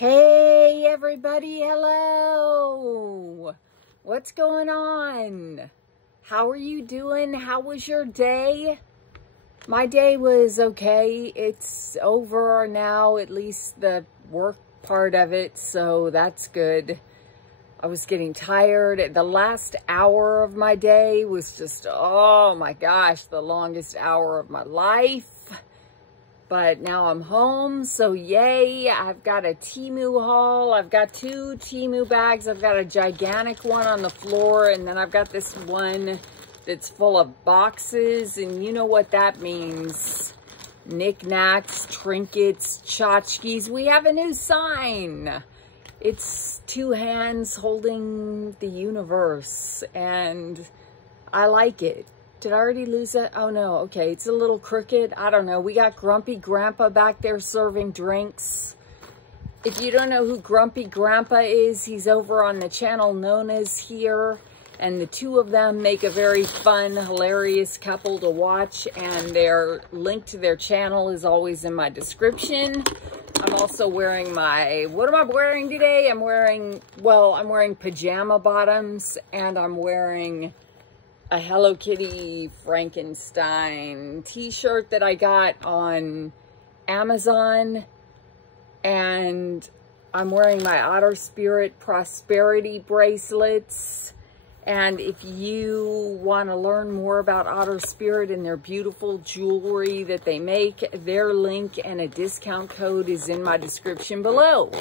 Hey everybody, hello. What's going on? How are you doing? How was your day? My day was okay. It's over now, at least the work part of it, so that's good. I was getting tired. The last hour of my day was just, oh my gosh, the longest hour of my life. But now I'm home, so yay. I've got a Temu haul. I've got 2 Temu bags. I've got a gigantic one on the floor, and then I've got this one that's full of boxes, and you know what that means. Knickknacks, trinkets, tchotchkes. We have a new sign. It's 2 hands holding the universe, and I like it. Did I already lose that? Oh no, okay, it's a little crooked. I don't know. We got Grumpy Grandpa back there serving drinks. If you don't know who Grumpy Grandpa is, he's over on the channel known as Here. And the 2 of them make a very fun, hilarious couple to watch. And their link to their channel is always in my description. I'm also wearing my, what am I wearing today? I'm wearing pajama bottoms, and I'm wearing a Hello Kitty Frankenstein t-shirt that I got on Amazon, and I'm wearing my Otter Spirit prosperity bracelets. And if you want to learn more about Otter Spirit and their beautiful jewelry that they make, their link and a discount code is in my description below.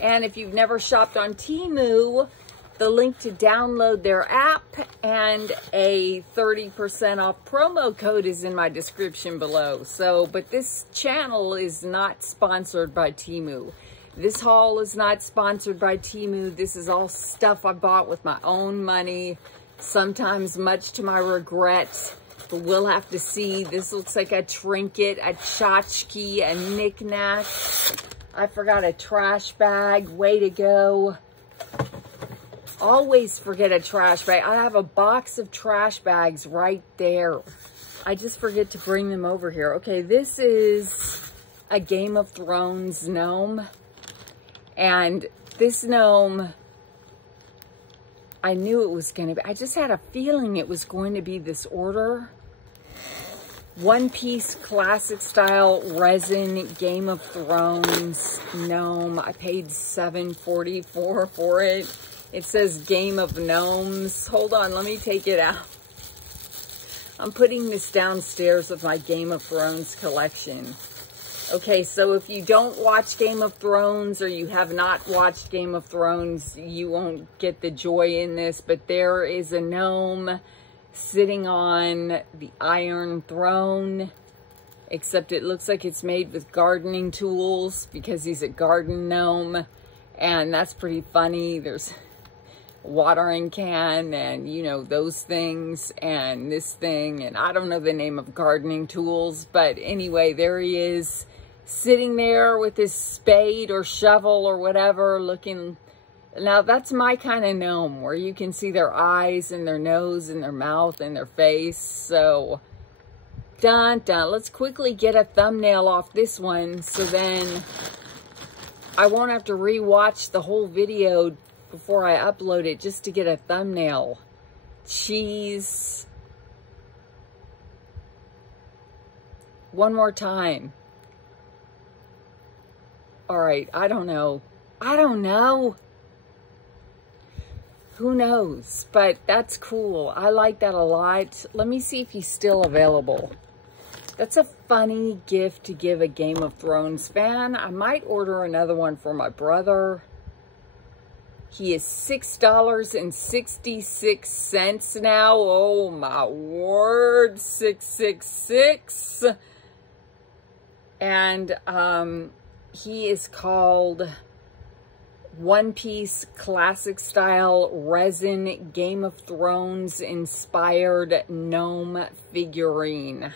And if you've never shopped on Temu, the link to download their app and a 30% off promo code is in my description below. So, but this channel is not sponsored by Temu. This haul is not sponsored by Temu. This is all stuff I bought with my own money, sometimes much to my regret. But we'll have to see. This looks like a trinket, a tchotchke, a knickknack. I forgot a trash bag. Way to go. Always forget a trash bag. I have a box of trash bags right there. I just forget to bring them over here. Okay, this is a Game of Thrones gnome. And this gnome, I knew it was going to be, I just had a feeling it was going to be this order. 1-piece classic style resin Game of Thrones gnome. I paid $7.44 for it. It says Game of Gnomes. Hold on, let me take it out. I'm putting this downstairs with my Game of Thrones collection. Okay, so if you don't watch Game of Thrones or you have not watched Game of Thrones, you won't get the joy in this, but there is a gnome sitting on the Iron Throne, except it looks like it's made with gardening tools because he's a garden gnome, and that's pretty funny. There's watering can and, you know, those things and this thing, and I don't know the name of gardening tools, but anyway, there he is sitting there with his spade or shovel or whatever, looking. Now that's my kind of gnome, where you can see their eyes and their nose and their mouth and their face. So dun dun, let's quickly get a thumbnail off this one, so then I won't have to re-watch the whole video before I upload it just to get a thumbnail. Cheese. One more time. All right, I don't know. I don't know. Who knows? But that's cool. I like that a lot. Let me see if he's still available. That's a funny gift to give a Game of Thrones fan. I might order another one for my brother. He is $6.66 now. Oh my word, 666. And he is called 1-piece classic style resin Game of Thrones inspired gnome figurine.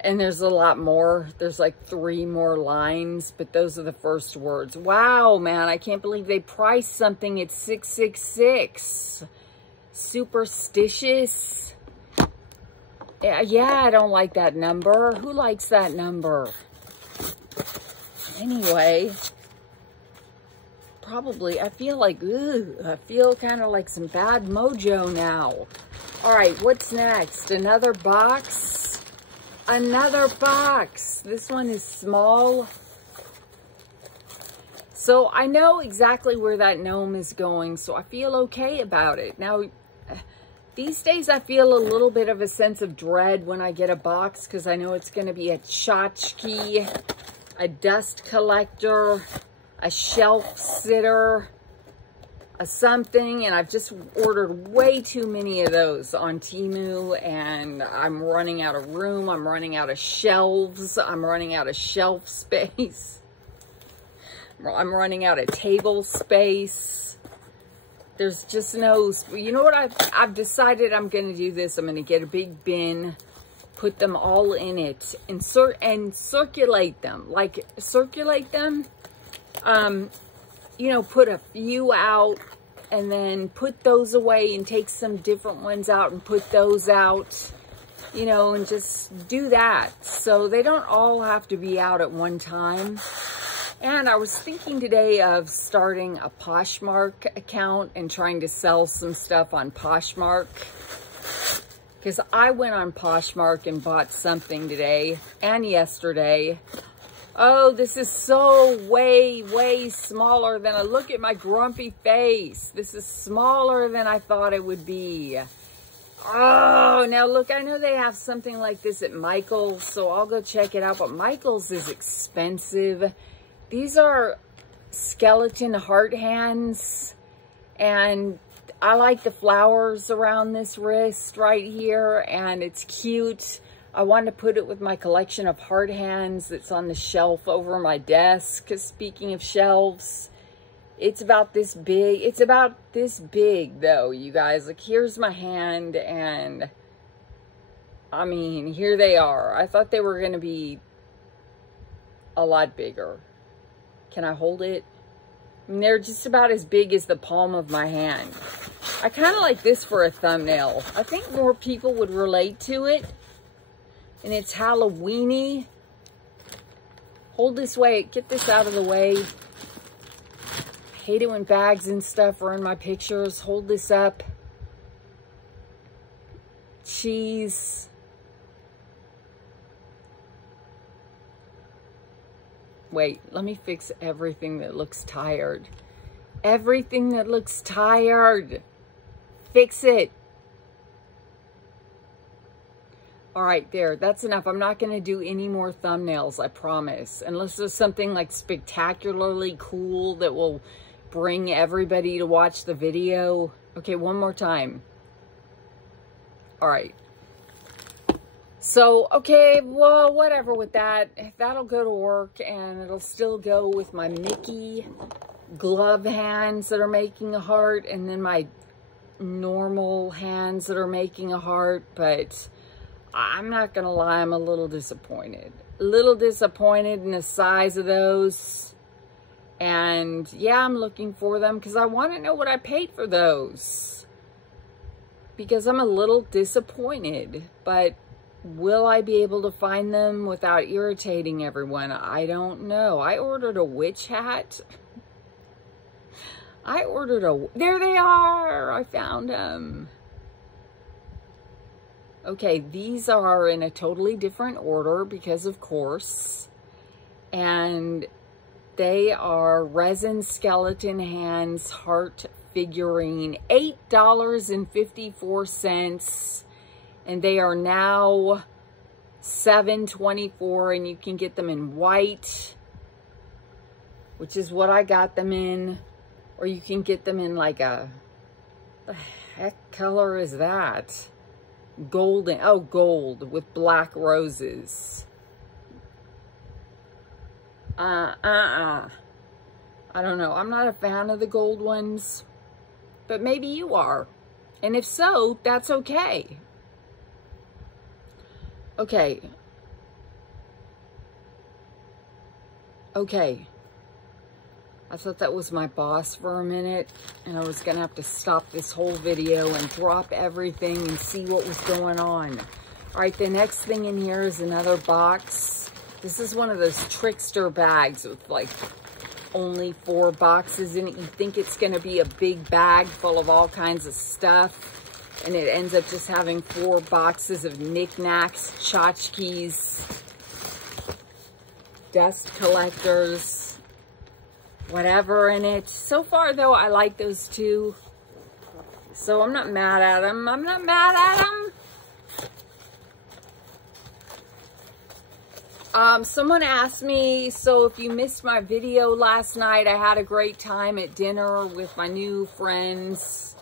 And there's a lot more. There's like 3 more lines, but those are the first words. Wow, man, I can't believe they priced something at $666. Superstitious. Yeah, I don't like that number. Who likes that number? Anyway, probably, I feel like, I feel kind of like some bad mojo now. All right, what's next? Another box. Another box. This one is small. So I know exactly where that gnome is going, so I feel okay about it. Now, these days I feel a little bit of a sense of dread when I get a box because I know it's going to be a tchotchke, a dust collector, a shelf sitter, a something, and I've just ordered way too many of those on Temu, and I'm running out of room, I'm running out of shelves, I'm running out of shelf space, I'm running out of table space. There's just no, you know what, I've decided I'm going to do this. I'm going to get a big bin, put them all in it, and circulate them. Like, circulate them, you know, put a few out, and then put those away, and take some different ones out, and put those out, you know, and just do that. So they don't all have to be out at one time. And I was thinking today of starting a Poshmark account and trying to sell some stuff on Poshmark. Because I went on Poshmark and bought something today and yesterday. Oh, this is so way, way smaller than look at my grumpy face. This is smaller than I thought it would be. Oh, now look, I know they have something like this at Michael's, so I'll go check it out. But Michael's is expensive. These are skeleton heart hands, and I like the flowers around this wrist right here, and it's cute. I want to put it with my collection of heart hands that's on the shelf over my desk. Because speaking of shelves, it's about this big. It's about this big, though, you guys. Like, here's my hand, and I mean, here they are. I thought they were going to be a lot bigger. Can I hold it? I mean, they're just about as big as the palm of my hand. I kind of like this for a thumbnail. I think more people would relate to it. And it's Halloween-y. Hold this way. Get this out of the way. I hate it when bags and stuff are in my pictures. Hold this up. Cheese. Wait, let me fix everything that looks tired. Everything that looks tired. Fix it. All right, there. That's enough. I'm not going to do any more thumbnails, I promise. Unless there's something like spectacularly cool that will bring everybody to watch the video. Okay, one more time. All right. So, okay, well, whatever with that. That'll go to work, and it'll still go with my Mickey glove hands that are making a heart, and then my normal hands that are making a heart. But I'm not going to lie, I'm a little disappointed. A little disappointed in the size of those. And, yeah, I'm looking for them because I want to know what I paid for those. Because I'm a little disappointed, but will I be able to find them without irritating everyone? I don't know. I ordered a witch hat. There they are. I found them. Okay, these are in a totally different order because of course. And they are resin skeleton hands heart figurine. $8.54. And they are now $7.24, and you can get them in white, which is what I got them in. Or you can get them in like a, the heck color is that? Golden, oh, gold with black roses. I don't know. I'm not a fan of the gold ones, but maybe you are. And if so, that's okay. Okay. Okay. I thought that was my boss for a minute, and I was going to have to stop this whole video and drop everything and see what was going on. All right, the next thing in here is another box. This is one of those trickster bags with like only 4 boxes in it. You think it's going to be a big bag full of all kinds of stuff, and it ends up just having 4 boxes of knickknacks, tchotchkes, dust collectors, whatever in it. So far, though, I like those 2. So I'm not mad at them. I'm not mad at them. Someone asked me, so if you missed my video last night, I had a great time at dinner with my new friends.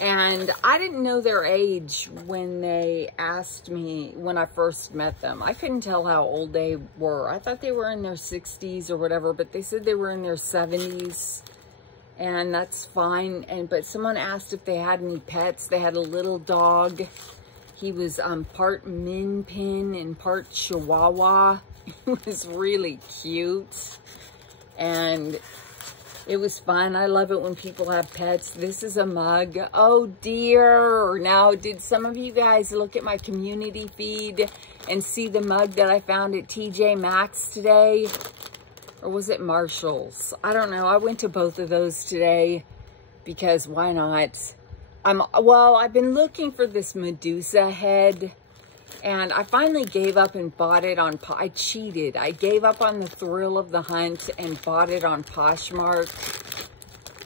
And I didn't know their age when they asked me, when I first met them. I couldn't tell how old they were. I thought they were in their 60s or whatever, but they said they were in their 70s. And that's fine. But someone asked if they had any pets. They had a little dog. He was part Min Pin and part Chihuahua. It was really cute. And it was fun. I love it when people have pets. This is a mug. Oh dear. Now, did some of you guys look at my community feed and see the mug that I found at TJ Maxx today? Or was it Marshall's? I don't know. I went to both of those today because why not? Well, I've been looking for this Medusa head, and I finally gave up and bought it on, I cheated. I gave up on the thrill of the hunt and bought it on Poshmark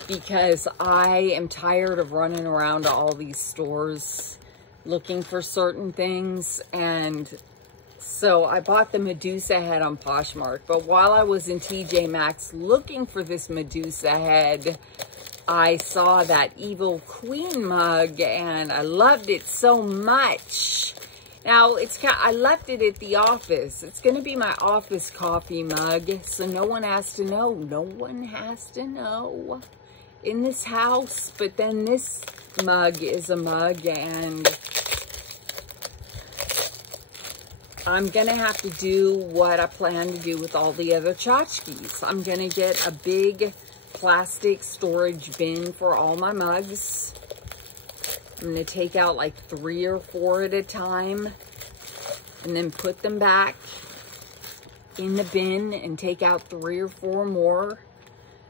because I am tired of running around to all these stores looking for certain things. And so I bought the Medusa head on Poshmark. But while I was in TJ Maxx looking for this Medusa head, I saw that Evil Queen mug and I loved it so much. Now, I left it at the office. It's going to be my office coffee mug, so no one has to know. No one has to know in this house. But then this mug is a mug, and I'm going to have to do what I plan to do with all the other tchotchkes. I'm going to get a big plastic storage bin for all my mugs. I'm going to take out like 3 or 4 at a time and then put them back in the bin and take out 3 or 4 more.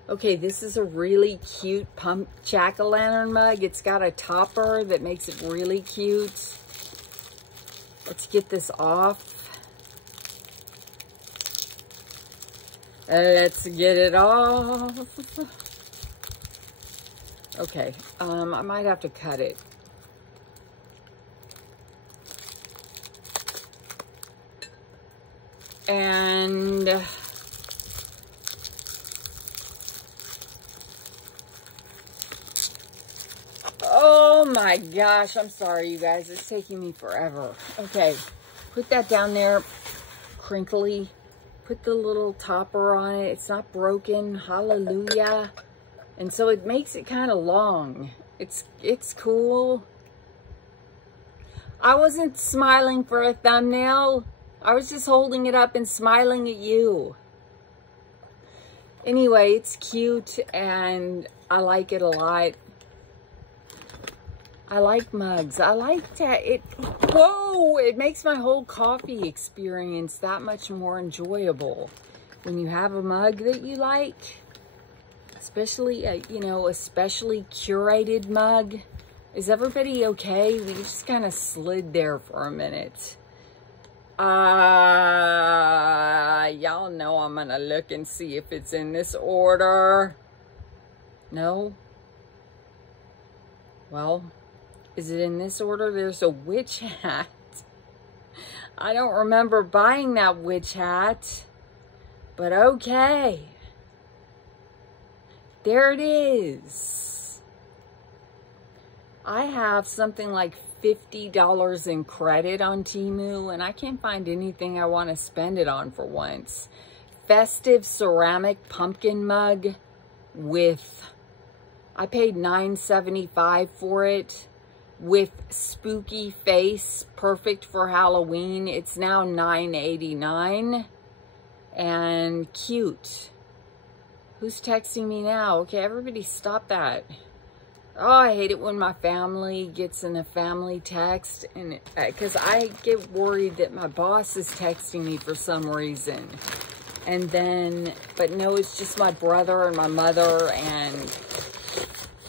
Okay, this is a really cute pump jack-o'-lantern mug. It's got a topper that makes it really cute. Let's get this off. Let's get it off. Okay, I might have to cut it. And oh my gosh, I'm sorry you guys, it's taking me forever. Okay, put that down there, crinkly. Put the little topper on it. It's not broken. Hallelujah. And so it makes it kind of long. It's cool. I wasn't smiling for a thumbnail. I was just holding it up and smiling at you. Anyway, it's cute and I like it a lot. I like mugs. I like that. Whoa, it makes my whole coffee experience that much more enjoyable when you have a mug that you like, especially especially curated mug. Is everybody okay? We just kind of slid there for a minute. Y'all know I'm gonna look and see if it's in this order. No? Well, is it in this order? There's a witch hat. I don't remember buying that witch hat, but okay. There it is. I have something like $50 in credit on Temu, and I can't find anything I want to spend it on for once. Festive ceramic pumpkin mug with, I paid $9.75 for it. With spooky face, perfect for Halloween. It's now $9.89 and cute. Who's texting me now? Okay, everybody stop that. Oh, I hate it when my family gets in a family text, and because I get worried that my boss is texting me for some reason. And then, but no, it's just my brother and my mother and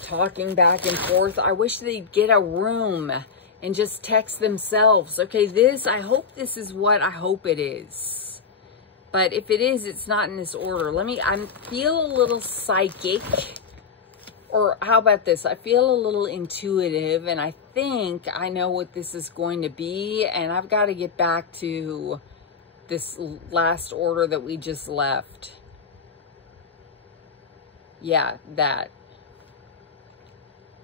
talking back and forth. I wish they'd get a room and just text themselves. Okay, this, I hope this is what I hope it is. But if it is, it's not in this order. I feel a little psychic. Or how about this? I feel a little intuitive, and I think I know what this is going to be, and I've got to get back to this last order that we just left. Yeah, that.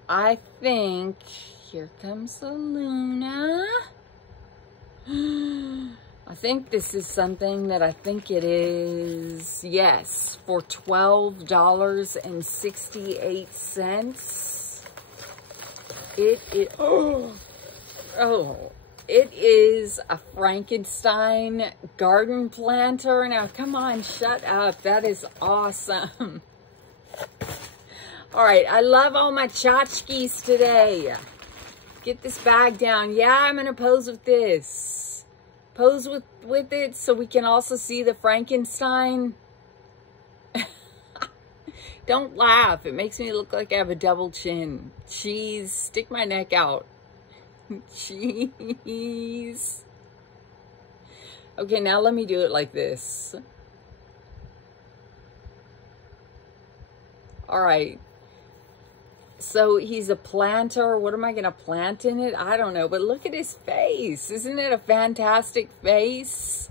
I think, here comes the Luna. I think this is something that I think it is, yes, for $12.68. It is a Frankenstein garden planter. Now, come on, shut up. That is awesome. All right, I love all my tchotchkes today. Get this bag down. Yeah, I'm going to pose with this. Pose with it so we can also see the Frankenstein. Don't laugh. It makes me look like I have a double chin. Cheese. Stick my neck out. Cheese. Okay, now let me do it like this. All right. So he's a planter. What am I going to plant in it? I don't know. But look at his face. Isn't it a fantastic face?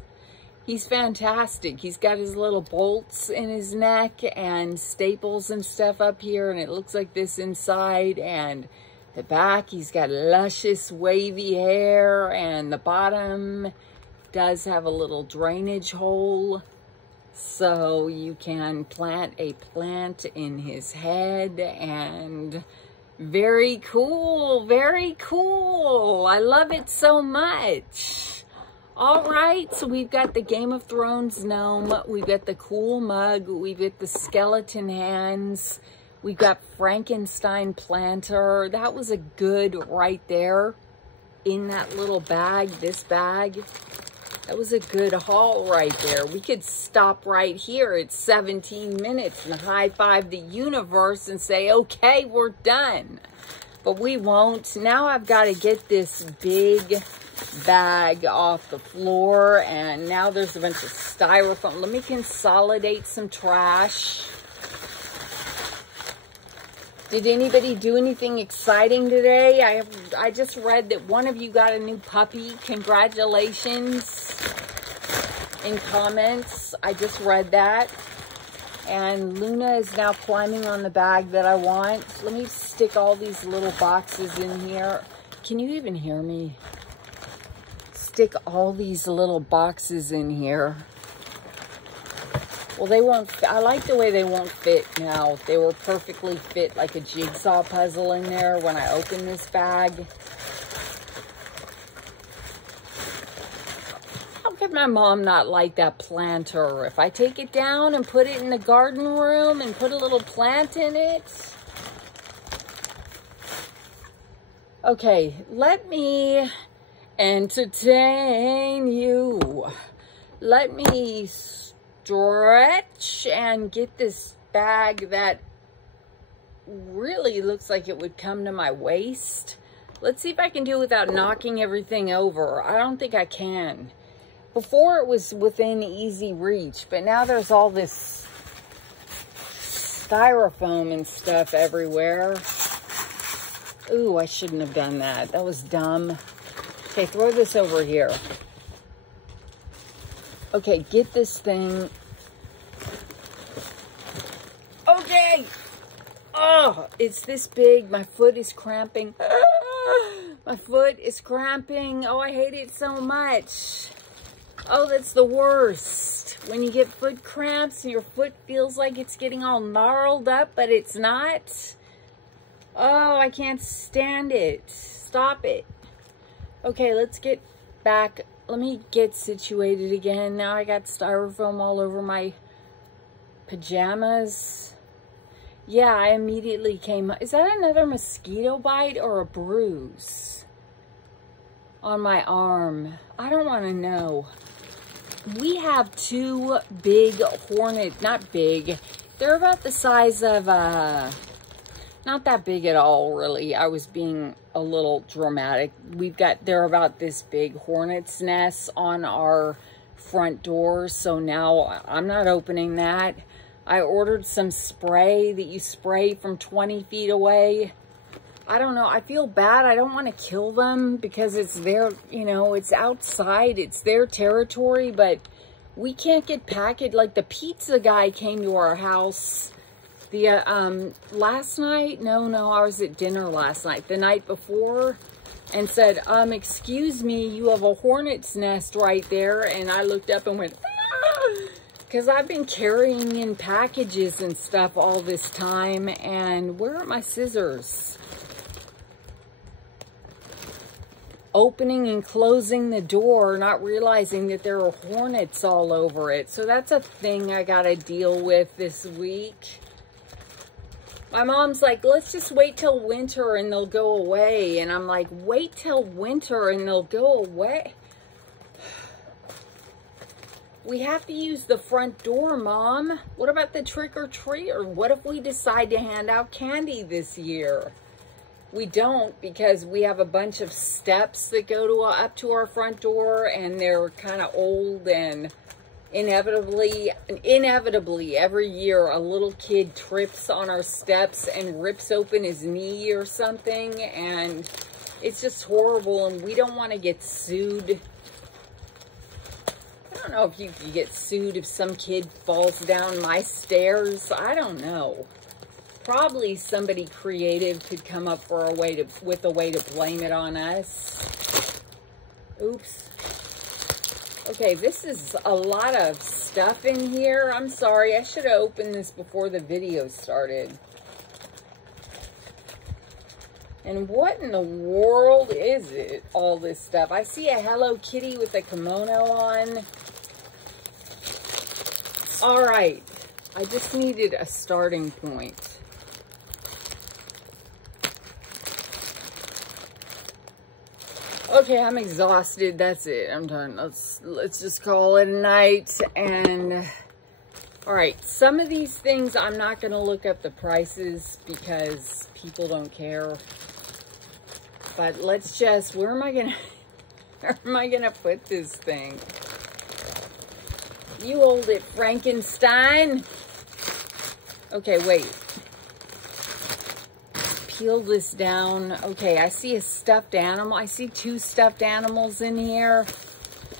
He's fantastic. He's got his little bolts in his neck and staples and stuff up here. And it looks like this inside. And the back, he's got luscious wavy hair. And the bottom does have a little drainage hole. So you can plant a plant in his head, and very cool, very cool. I love it so much. All right, so we've got the Game of Thrones gnome, we've got the cool mug, we've got the skeleton hands, we've got Frankenstein planter. That was a good right there in that little bag, this bag. That was a good haul right there. We could stop right here at 17 minutes and high five the universe and say, okay, we're done. But we won't. Now I've got to get this big bag off the floor, and now there's a bunch of styrofoam. Let me consolidate some trash. Did anybody do anything exciting today? I just read that one of you got a new puppy. Congratulations in comments. I just read that. And Luna is now climbing on the bag that I want. Let me stick all these little boxes in here. Can you even hear me? Stick all these little boxes in here. Well, they won't, I like the way they won't fit now. They were perfectly fit like a jigsaw puzzle in there when I opened this bag. How could my mom not like that planter? If I take it down and put it in the garden room and put a little plant in it. Okay, let me entertain you. Let me stretch and get this bag that really looks like it would come to my waist. Let's see if I can do it without knocking everything over. I don't think I can. Before it was within easy reach, but now there's all this styrofoam and stuff everywhere. Ooh, I shouldn't have done that. That was dumb. Okay, throw this over here. Okay, get this thing. Okay. Oh, it's this big. My foot is cramping. My foot is cramping. Oh, I hate it so much. Oh, that's the worst. When you get foot cramps and your foot feels like it's getting all gnarled up, but it's not. Oh, I can't stand it. Stop it. Okay, let's get back. Let me get situated again. Now I got styrofoam all over my pajamas. Yeah, I immediately came. Is that another mosquito bite or a bruise on my arm? I don't want to know. We have two big hornet, not big. They're about the size of, not that big at all, really. I was being a little dramatic. They're about this big hornet's nest on our front door. So now I'm not opening that. I ordered some spray that you spray from 20 feet away. I don't know. I feel bad. I don't want to kill them because it's their, you know, it's outside. It's their territory, but we can't get packaged. Like the pizza guy came to our house last night. No, I was at dinner last night, the night before, and said, excuse me, you have a hornet's nest right there. And I looked up and went, because I've been carrying in packages and stuff all this time. And where are my scissors? Opening and closing the door, not realizing that there are hornets all over it. So that's a thing I got to deal with this week. My mom's like, let's just wait till winter and they'll go away. And I'm like, wait till winter and they'll go away? We have to use the front door, Mom. What about the trick or treat? Or what if we decide to hand out candy this year? We don't, because we have a bunch of steps that go up to our front door, and they're kind of old, and inevitably every year a little kid trips on our steps and rips open his knee or something, and it's just horrible, and we don't want to get sued. I don't know if you could get sued if some kid falls down my stairs. I don't know. Probably somebody creative could come up with a way to blame it on us. Oops. Okay, this is a lot of stuff in here. I'm sorry, I should have opened this before the video started. And what in the world is it, all this stuff? I see a Hello Kitty with a kimono on. All right, I just needed a starting point. Okay, I'm exhausted. That's it. I'm done. Let's just call it a night. And all right, some of these things I'm not going to look up the prices because people don't care. But let's just, where am I gonna put this thing? You hold it, Frankenstein. Okay, wait. Peel this down. Okay, I see a stuffed animal. I see two stuffed animals in here.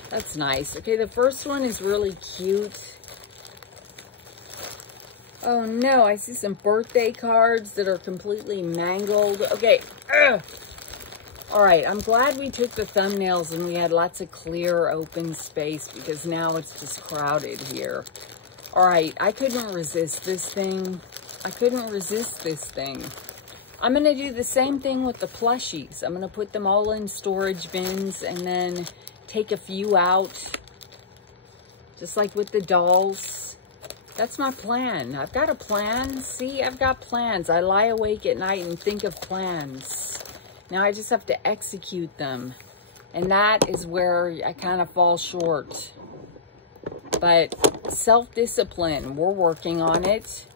That's nice. Okay, the first one is really cute. Oh no, I see some birthday cards that are completely mangled. Okay. Ugh. All right, I'm glad we took the thumbnails and we had lots of clear open space because now it's just crowded here. All right, I couldn't resist this thing. I'm going to do the same thing with the plushies. I'm going to put them all in storage bins and then take a few out, just like with the dolls. That's my plan. I've got a plan. See, I've got plans. I lie awake at night and think of plans. Now I just have to execute them. And that is where I kind of fall short. But self-discipline, we're working on it.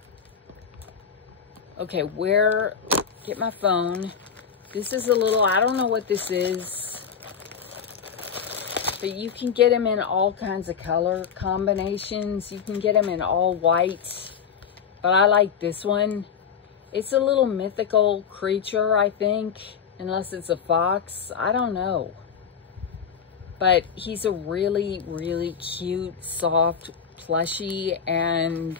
Okay, get my phone. This is a little, I don't know what this is. But you can get them in all kinds of color combinations. You can get them in all white. But I like this one. It's a little mythical creature, I think. Unless it's a fox. I don't know. But he's a really, really cute, soft plushie. And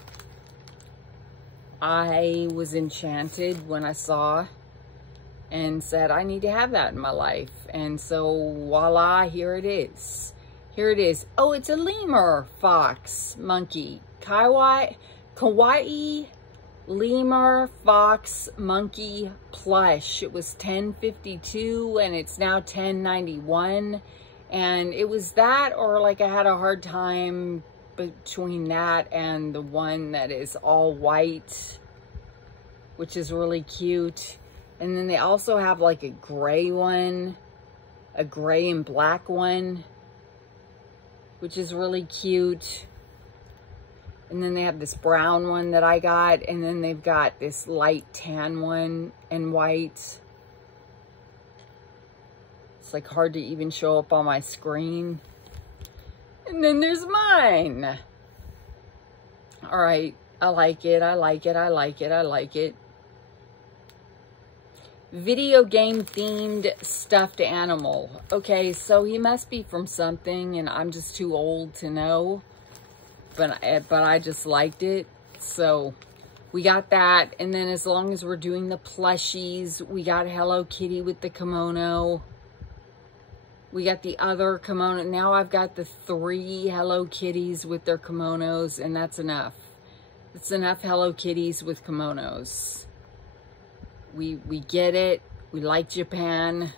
I was enchanted when I saw and said, I need to have that in my life. And so, voila, here it is. Here it is. Oh, it's a lemur fox monkey. Kawaii lemur fox monkey plush. It was $10.52 and it's now $10.91. And it was that, or like I had a hard time between that and the one that is all white. which is really cute. And then they also have like a gray one, a gray and black one, which is really cute. And then they have this brown one that I got. And then they've got this light tan one and white. It's like hard to even show up on my screen. And then there's mine. All right. I like it. I like it. I like it. I like it. Video game themed stuffed animal. Okay, so he must be from something and I'm just too old to know. But I just liked it. So we got that. And then as long as we're doing the plushies, we got Hello Kitty with the kimono. We got the other kimono. Now I've got the 3 Hello Kitties with their kimonos, and that's enough. It's enough Hello Kitties with kimonos. We get it. We like Japan.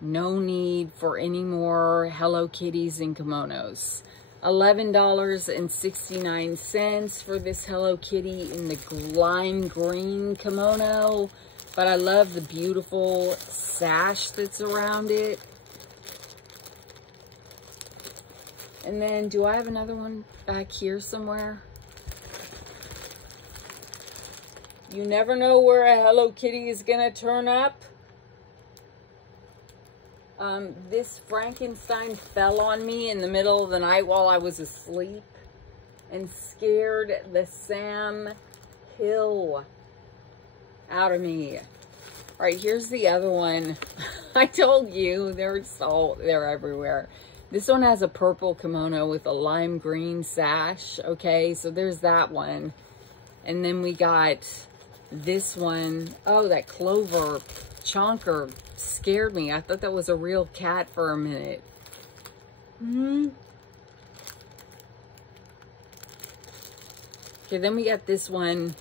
No need for any more Hello Kitties and kimonos. $11.69 for this Hello Kitty in the lime green kimono. But I love the beautiful sash that's around it. And then, do I have another one back here somewhere? You never know where a Hello Kitty is going to turn up. This Frankenstein fell on me in the middle of the night while I was asleep and scared the Sam Hill out of me. All right, here's the other one. I told you, they're everywhere. This one has a purple kimono with a lime green sash. Okay, so there's that one. And then we got this one. Oh, that Clover chonker scared me. I thought that was a real cat for a minute. Okay, then we got this one.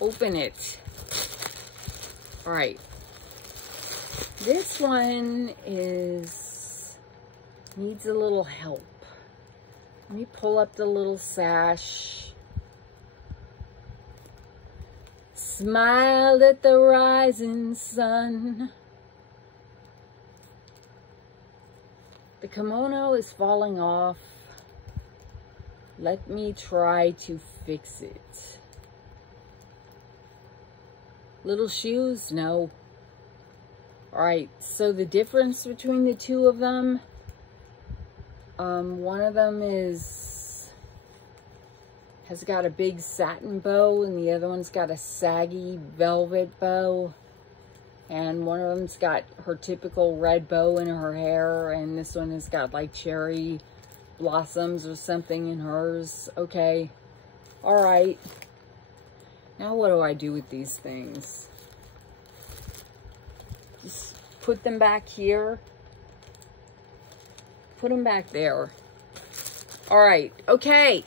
Open it. All right. This one needs a little help. Let me pull up the little sash. Smiled at the rising sun. The kimono is falling off. Let me try to fix it. Little shoes? No. Alright, so the difference between the two of them, one of them has got a big satin bow, and the other one's got a saggy velvet bow. And one of them's got her typical red bow in her hair, and this one has got like cherry blossoms or something in hers. Okay. All right. Now what do I do with these things? Just put them back here. Put them back there. All right. Okay.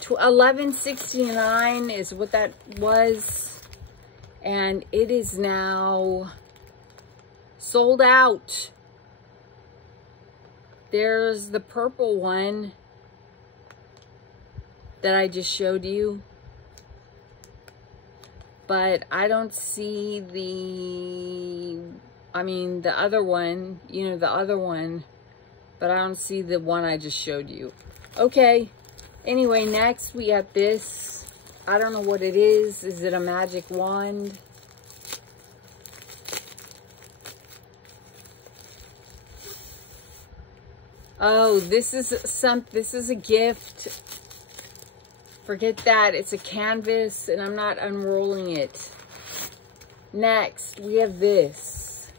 $11.69 is what that was, and it is now sold out. There's the purple one that I just showed you, but I don't see the other one, the other one, but I don't see the one I just showed you. Okay. Anyway, next we have this. I don't know what it is. Is it a magic wand? Oh, this is a gift. Forget that. It's a canvas and I'm not unrolling it. Next, we have this.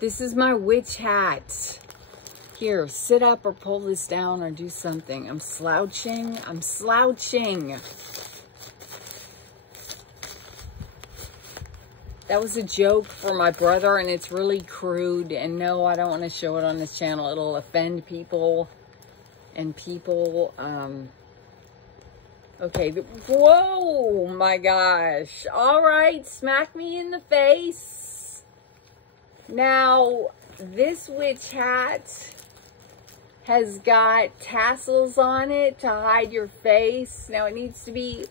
This is my witch hat. Here, sit up or pull this down or do something. I'm slouching. I'm slouching. That was a joke for my brother, and it's really crude. And no, I don't want to show it on this channel. It'll offend people. And people, okay. Whoa, my gosh. All right, smack me in the face. Now, this witch hat has got tassels on it to hide your face. Now it needs to be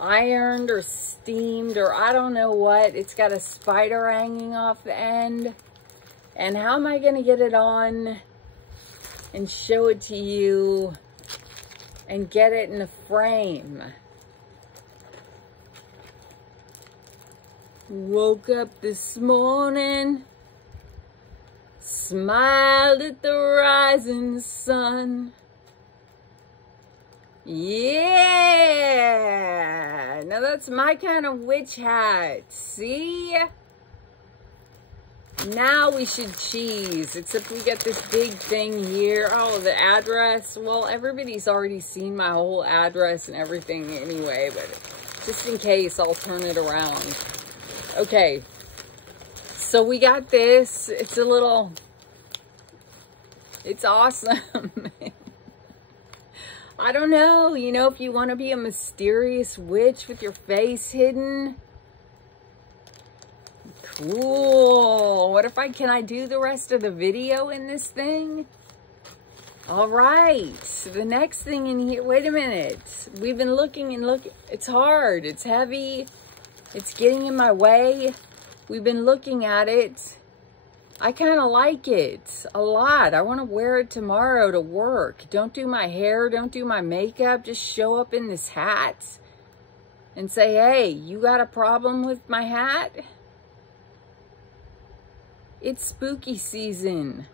ironed or steamed or I don't know what. It's got a spider hanging off the end. And how am I going to get it on and show it to you and get it in the frame? Woke up this morning, smiled at the rising sun. Yeah, now that's my kind of witch hat. See? Now we should cheese, except we got this big thing here. Oh, the address. Well, everybody's already seen my whole address and everything anyway, but just in case, I'll turn it around. Okay, so we got this. It's awesome. I don't know, you know, if you want to be a mysterious witch with your face hidden. Cool. What if can I do the rest of the video in this thing? All right, so the next thing in here, wait a minute. We've been looking and looking. It's hard, it's heavy. It's getting in my way. We've been looking at it. I kind of like it a lot. I want to wear it tomorrow to work. Don't do my hair. Don't do my makeup. Just show up in this hat and say, hey, you got a problem with my hat? It's spooky season.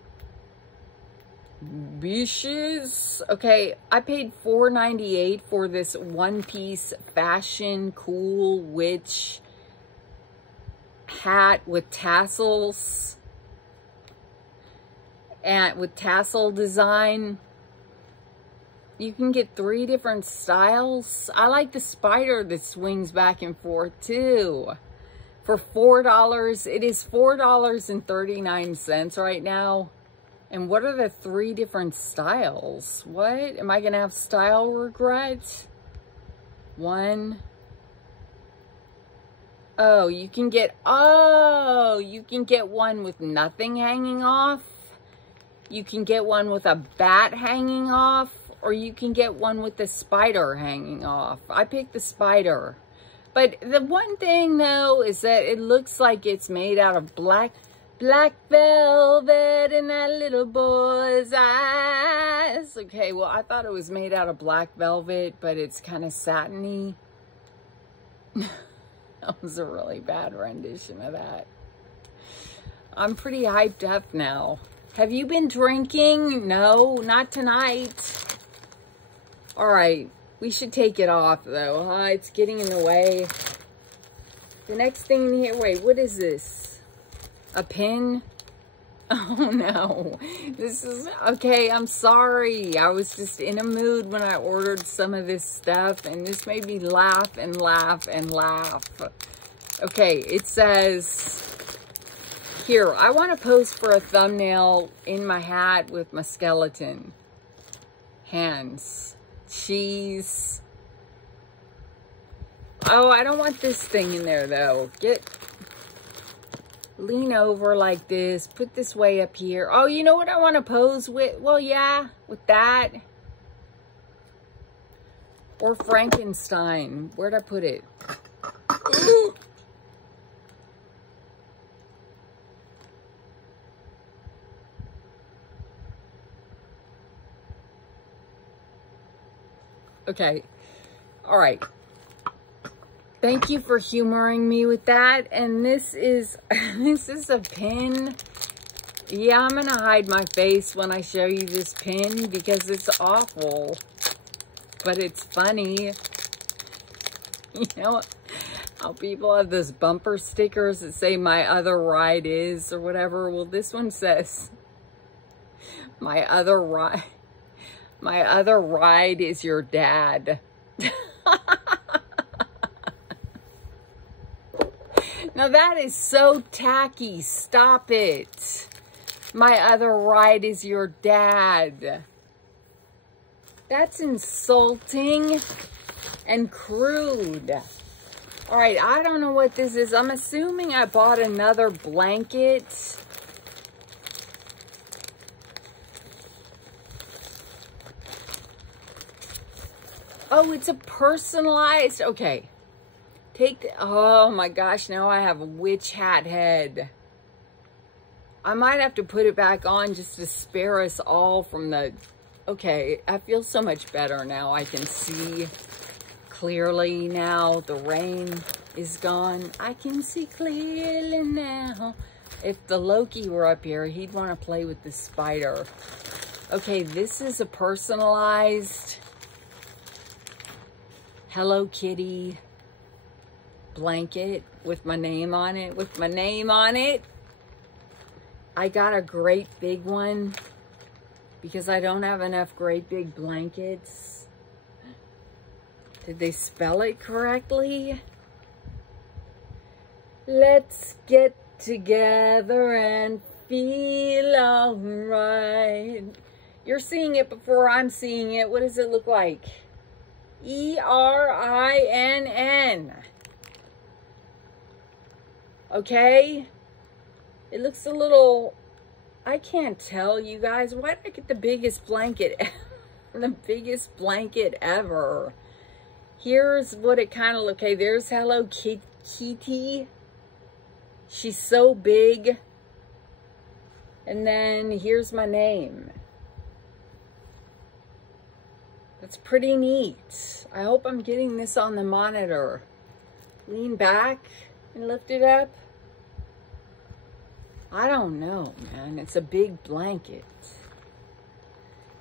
Bitches. Okay, I paid $4.98 for this one-piece fashion cool witch hat with tassels and with tassel design. You can get 3 different styles. I like the spider that swings back and forth too. For $4, it is $4.39 right now. And what are the 3 different styles? What? Am I going to have style regret? 1. Oh, you can get one with nothing hanging off. You can get one with a bat hanging off. Or you can get one with the spider hanging off. I picked the spider. But the one thing, though, is that it looks like it's made out of black velvet in that little boy's eyes. Okay, well, I thought it was made out of black velvet, but it's kind of satiny. That was a really bad rendition of that. I'm pretty hyped up now. Have you been drinking? No, not tonight. All right, we should take it off, though, huh? It's getting in the way. The next thing in here, wait, what is this? A pin? Oh no, this is, okay, I'm sorry. I was just in a mood when I ordered some of this stuff and this made me laugh and laugh and laugh. Okay, it says, here, I want to pose for a thumbnail in my hat with my skeleton. Hands. Cheese. Oh, I don't want this thing in there though. Lean over like this. Put this way up here. Oh, you know what I want to pose with? Well, yeah, with that. Or Frankenstein. Where'd I put it? Okay. All right. Thank you for humoring me with that. And this is a pin. Yeah, I'm going to hide my face when I show you this pin because it's awful. But it's funny. You know how people have those bumper stickers that say my other ride is or whatever? Well, this one says my other ride is your dad. Now that is so tacky. Stop it. My other ride is your dad. That's insulting and crude. All right, I don't know what this is. I'm assuming I bought another blanket. Oh, it's a personalized, okay. Oh my gosh, now I have a witch hat head. I might have to put it back on just to spare us all from the... Okay, I feel so much better now. I can see clearly now. The rain is gone. I can see clearly now. If the Loki were up here, he'd want to play with the spider. Okay, this is a personalized Hello Kitty blanket with my name on it. I got a great big one because I don't have enough great big blankets. Did they spell it correctly? Let's get together and feel alright. You're seeing it before I'm seeing it. What does it look like? E-R-I-N-N. Okay? It looks a little... I can't tell you guys. Why did I get the biggest blanket? The biggest blanket ever. Here's what it kind of looks... Okay, there's Hello Kitty. She's so big. And then here's my name. That's pretty neat. I hope I'm getting this on the monitor. Lean back and lift it up. I don't know, man. It's a big blanket.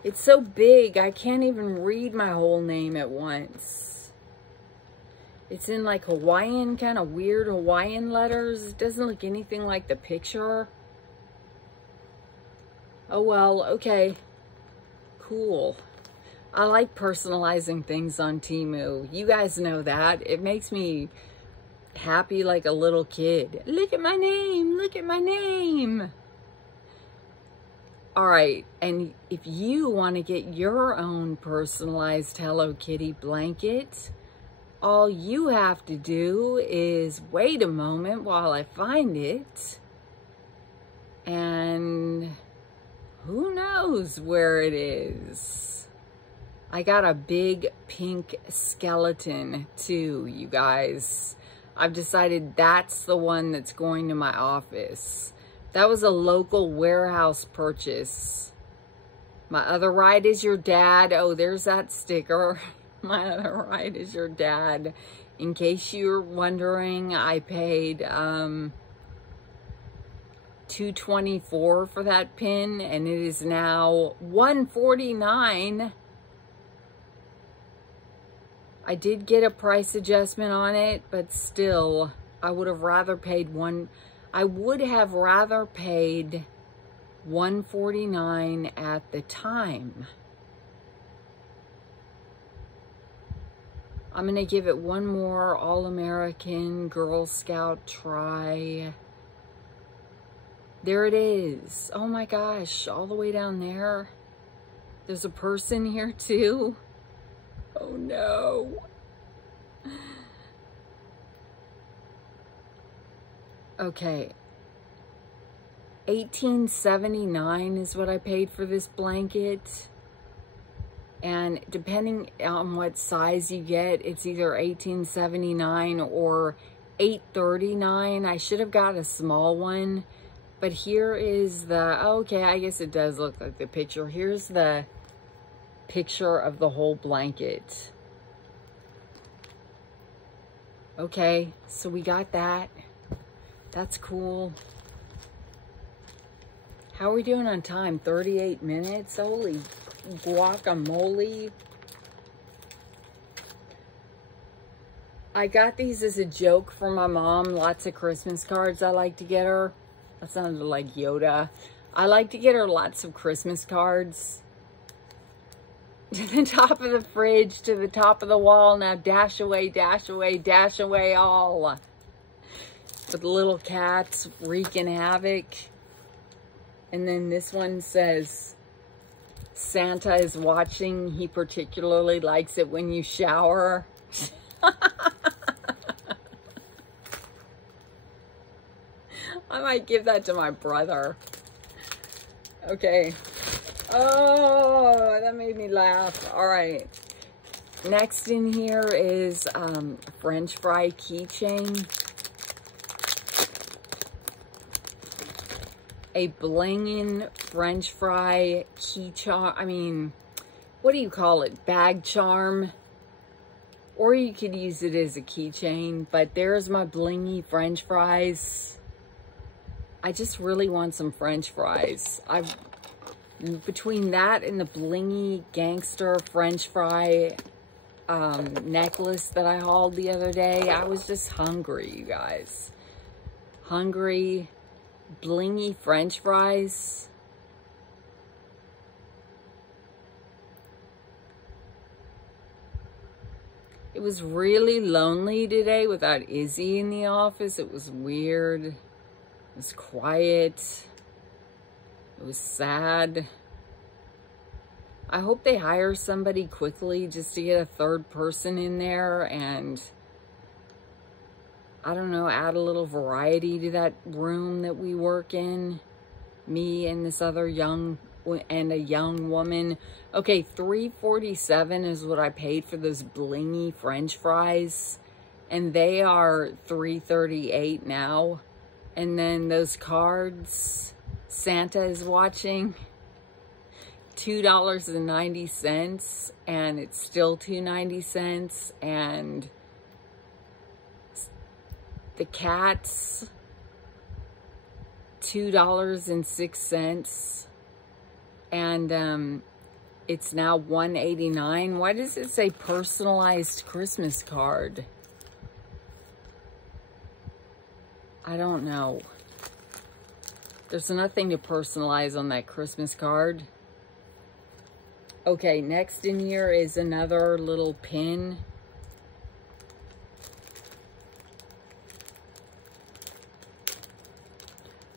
It's so big, I can't even read my whole name at once. It's in like Hawaiian, kind of weird Hawaiian letters. It doesn't look anything like the picture. Oh well, okay. Cool. I like personalizing things on Temu. You guys know that. It makes me happy like a little kid. Look at my name. Look at my name. All right. And if you want to get your own personalized Hello Kitty blanket, all you have to do is wait a moment while I find it. And who knows where it is. I got a big pink skeleton too, you guys. I've decided that's the one that's going to my office. That was a local warehouse purchase. My other right is your dad. Oh, there's that sticker. My other right is your dad. In case you're wondering, I paid $2.24 for that pin, and it is now $1.49. I did get a price adjustment on it, but still, I would have rather paid $1.49 at the time. I'm gonna give it one more All-American Girl Scout try. There it is. Oh my gosh, all the way down there. There's a person here too. Oh no. Okay. $18.79 is what I paid for this blanket. And depending on what size you get, it's either $18.79 or $8.39. I should have got a small one. But here is the... Okay, I guess it does look like the picture. Here's the picture of the whole blanket. Okay, so we got that. That's cool. How are we doing on time? 38 minutes? Holy guacamole. I got these as a joke for my mom. Lots of Christmas cards I like to get her. That sounded like Yoda. I like to get her lots of Christmas cards. To the top of the fridge, to the top of the wall. Now dash away, dash away, dash away all. With little cats wreaking havoc. And then this one says, Santa is watching. He particularly likes it when you shower. I might give that to my brother. Okay. Oh, that made me laugh. All right. Next in here is French fry keychain. A blingin' French fry key charm. I mean, what do you call it? Bag charm. Or you could use it as a keychain. But there's my blingy French fries. I just really want some French fries. Between that and the blingy gangster French fry necklace that I hauled the other day, I was just hungry, you guys. Hungry, blingy French fries. It was really lonely today without Izzy in the office. It was weird. It was quiet. It was sad. I hope they hire somebody quickly just to get a third person in there and, I don't know, add a little variety to that room that we work in. Me and this other young woman. Okay, $3.47 is what I paid for those blingy French fries. And they are $3.38 now. And then those cards, Santa is watching, $2.90, and it's still $2.90, and the cats, $2.06, and it's now $1.89. Why does it say personalized Christmas card? I don't know. There's nothing to personalize on that Christmas card. Okay, next in here is another little pin.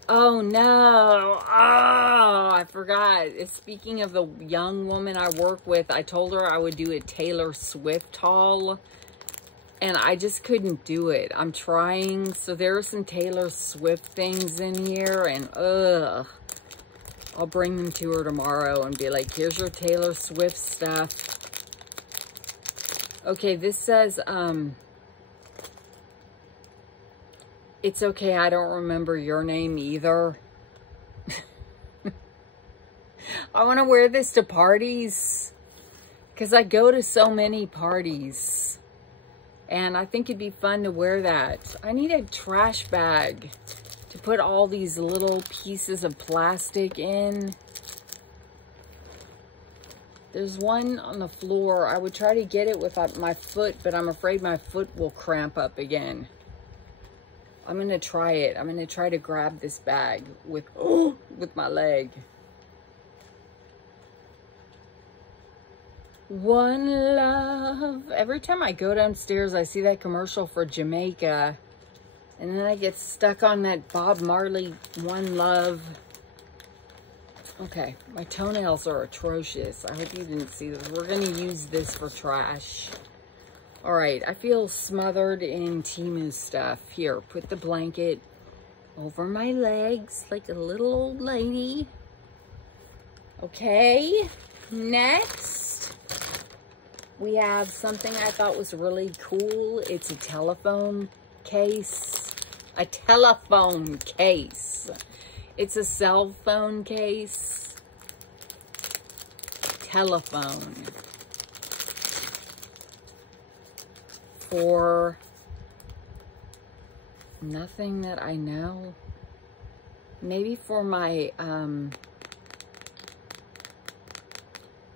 Oh no, oh, I forgot. Speaking of the young woman I work with, I told her I would do a Taylor Swift haul, and I just couldn't do it. I'm trying, so there are some Taylor Swift things in here, and ugh. I'll bring them to her tomorrow and be like, here's your Taylor Swift stuff. Okay, this says, it's okay, I don't remember your name either. I want to wear this to parties because I go to so many parties. And I think it'd be fun to wear that. I need a trash bag to put all these little pieces of plastic in. There's one on the floor. I would try to get it with my foot, but I'm afraid my foot will cramp up again. I'm going to try it. I'm going to try to grab this bag with my leg. One love. Every time I go downstairs, I see that commercial for Jamaica. And then I get stuck on that Bob Marley, One Love. Okay, my toenails are atrocious. I hope you didn't see this. We're going to use this for trash. All right, I feel smothered in Temu stuff. Here, put the blanket over my legs like a little old lady. Okay, next, we have something I thought was really cool. It's a telephone case. A telephone case. It's a cell phone case. Telephone. For nothing that I know. Maybe for my,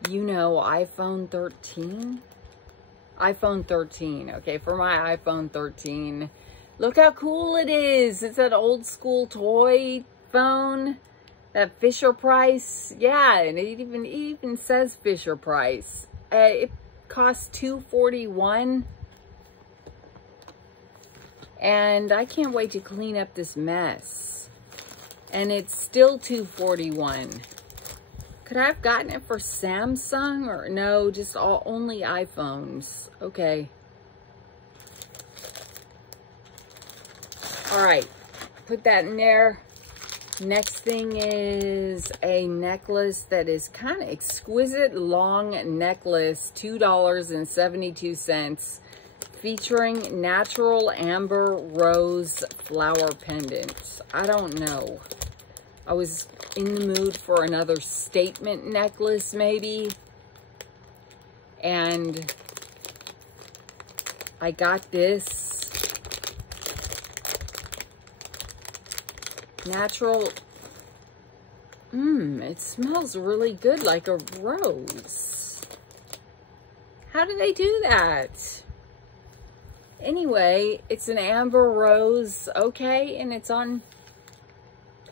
you know, iPhone 13? iPhone 13. Okay, for my iPhone 13. Look how cool it is. It's that old school toy phone. That Fisher Price. Yeah, and it even says Fisher Price. It costs $241. And I can't wait to clean up this mess. And it's still $241. Could I have gotten it for Samsung? Or no, just only iPhones. Okay. All right, put that in there. Next thing is a necklace that is kind of exquisite long necklace, $2.72, featuring natural amber rose flower pendants. I don't know. I was in the mood for another statement necklace maybe. And I got this natural, it smells really good, like a rose. How do they do that? Anyway, it's an amber rose, okay, and it's on,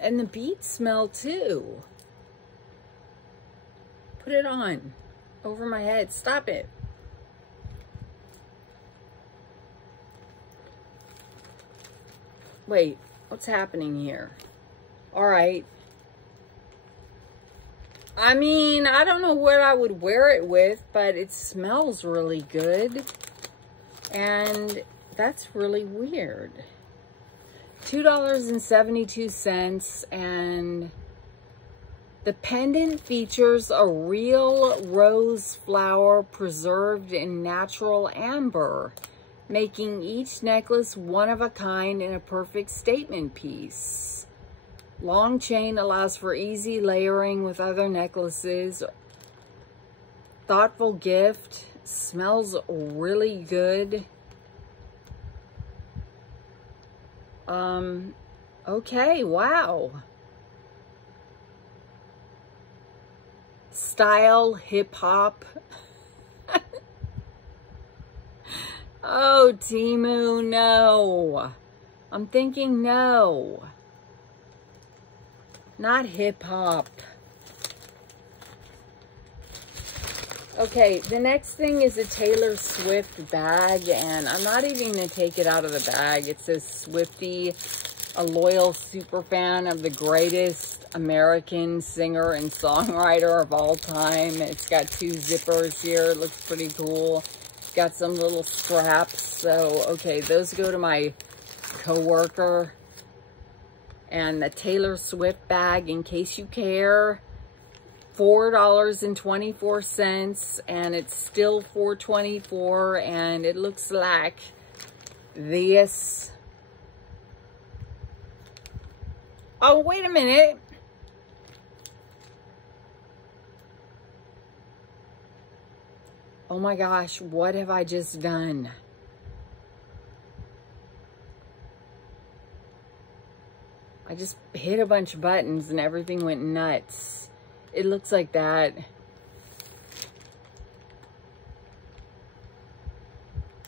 and the beads smell too. Put it on over my head. Stop it. Wait, what's happening here? All right. I mean, I don't know what I would wear it with, but it smells really good. And that's really weird. $2.72, and the pendant features a real rose flower preserved in natural amber, making each necklace one of a kind and a perfect statement piece. Long chain allows for easy layering with other necklaces. Thoughtful gift. Smells really good. Okay, wow. Style, hip hop. Oh, Temu, no. I'm thinking no. Not hip hop. Okay, the next thing is a Taylor Swift bag, and I'm not even going to take it out of the bag. It says Swiftie, a loyal super fan of the greatest American singer and songwriter of all time. It's got 2 zippers here. It looks pretty cool. It's got some little straps. So, okay, those go to my coworker. And the Taylor Swift bag, in case you care, $4.24, and it's still $4.24, and it looks like this. Oh, wait a minute. Oh my gosh, what have I just done? I just hit a bunch of buttons and everything went nuts. It looks like that.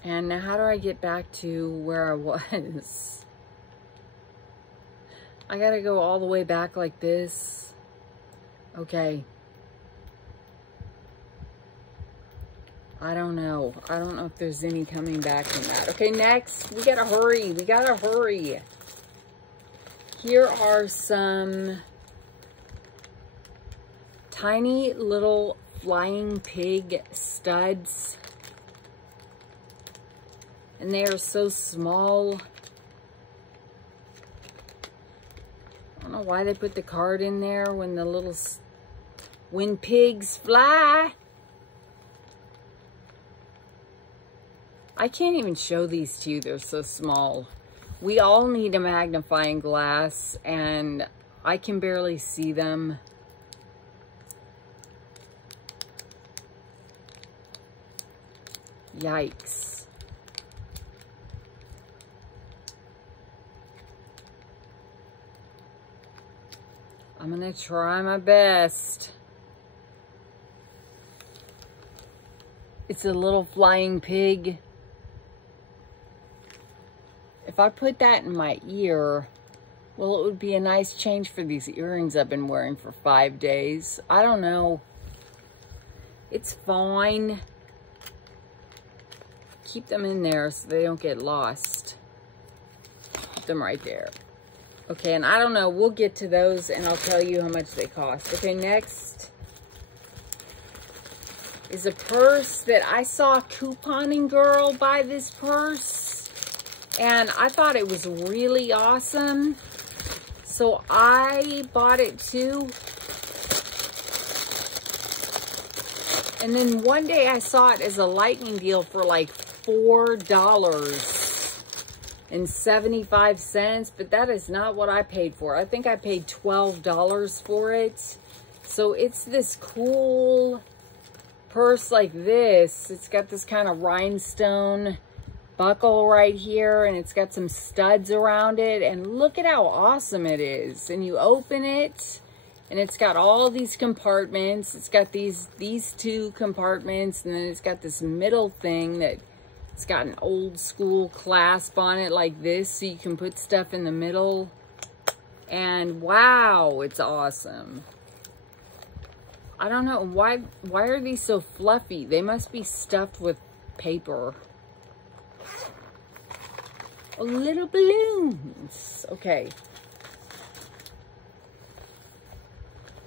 And now how do I get back to where I was? I gotta go all the way back like this. Okay. I don't know. I don't know if there's any coming back from that. Okay, next. We gotta hurry. We gotta hurry. Here are some tiny little flying pig studs. And they are so small. I don't know why they put the card in there when the little, when pigs fly. I can't even show these to you. They're so small. We all need a magnifying glass, and I can barely see them. Yikes. I'm gonna try my best. It's a little flying pig. If I put that in my ear, well, it would be a nice change for these earrings I've been wearing for 5 days. I don't know. It's fine. Keep them in there so they don't get lost. Put them right there. Okay, and I don't know. We'll get to those and I'll tell you how much they cost. Okay, next is a purse that I saw a couponing girl buy this purse. And I thought it was really awesome. So I bought it too. And then one day I saw it as a lightning deal for like $4.75, but that is not what I paid for. I think I paid $12 for it. So it's this cool purse like this. It's got this kind of rhinestone buckle right here, and it's got some studs around it, and look at how awesome it is. And you open it, and it's got all these compartments. It's got these two compartments, and then it's got this middle thing that it's got an old school clasp on it like this, so you can put stuff in the middle. And wow, it's awesome. I don't know why are these so fluffy? They must be stuffed with paper. Oh, little balloons. Okay.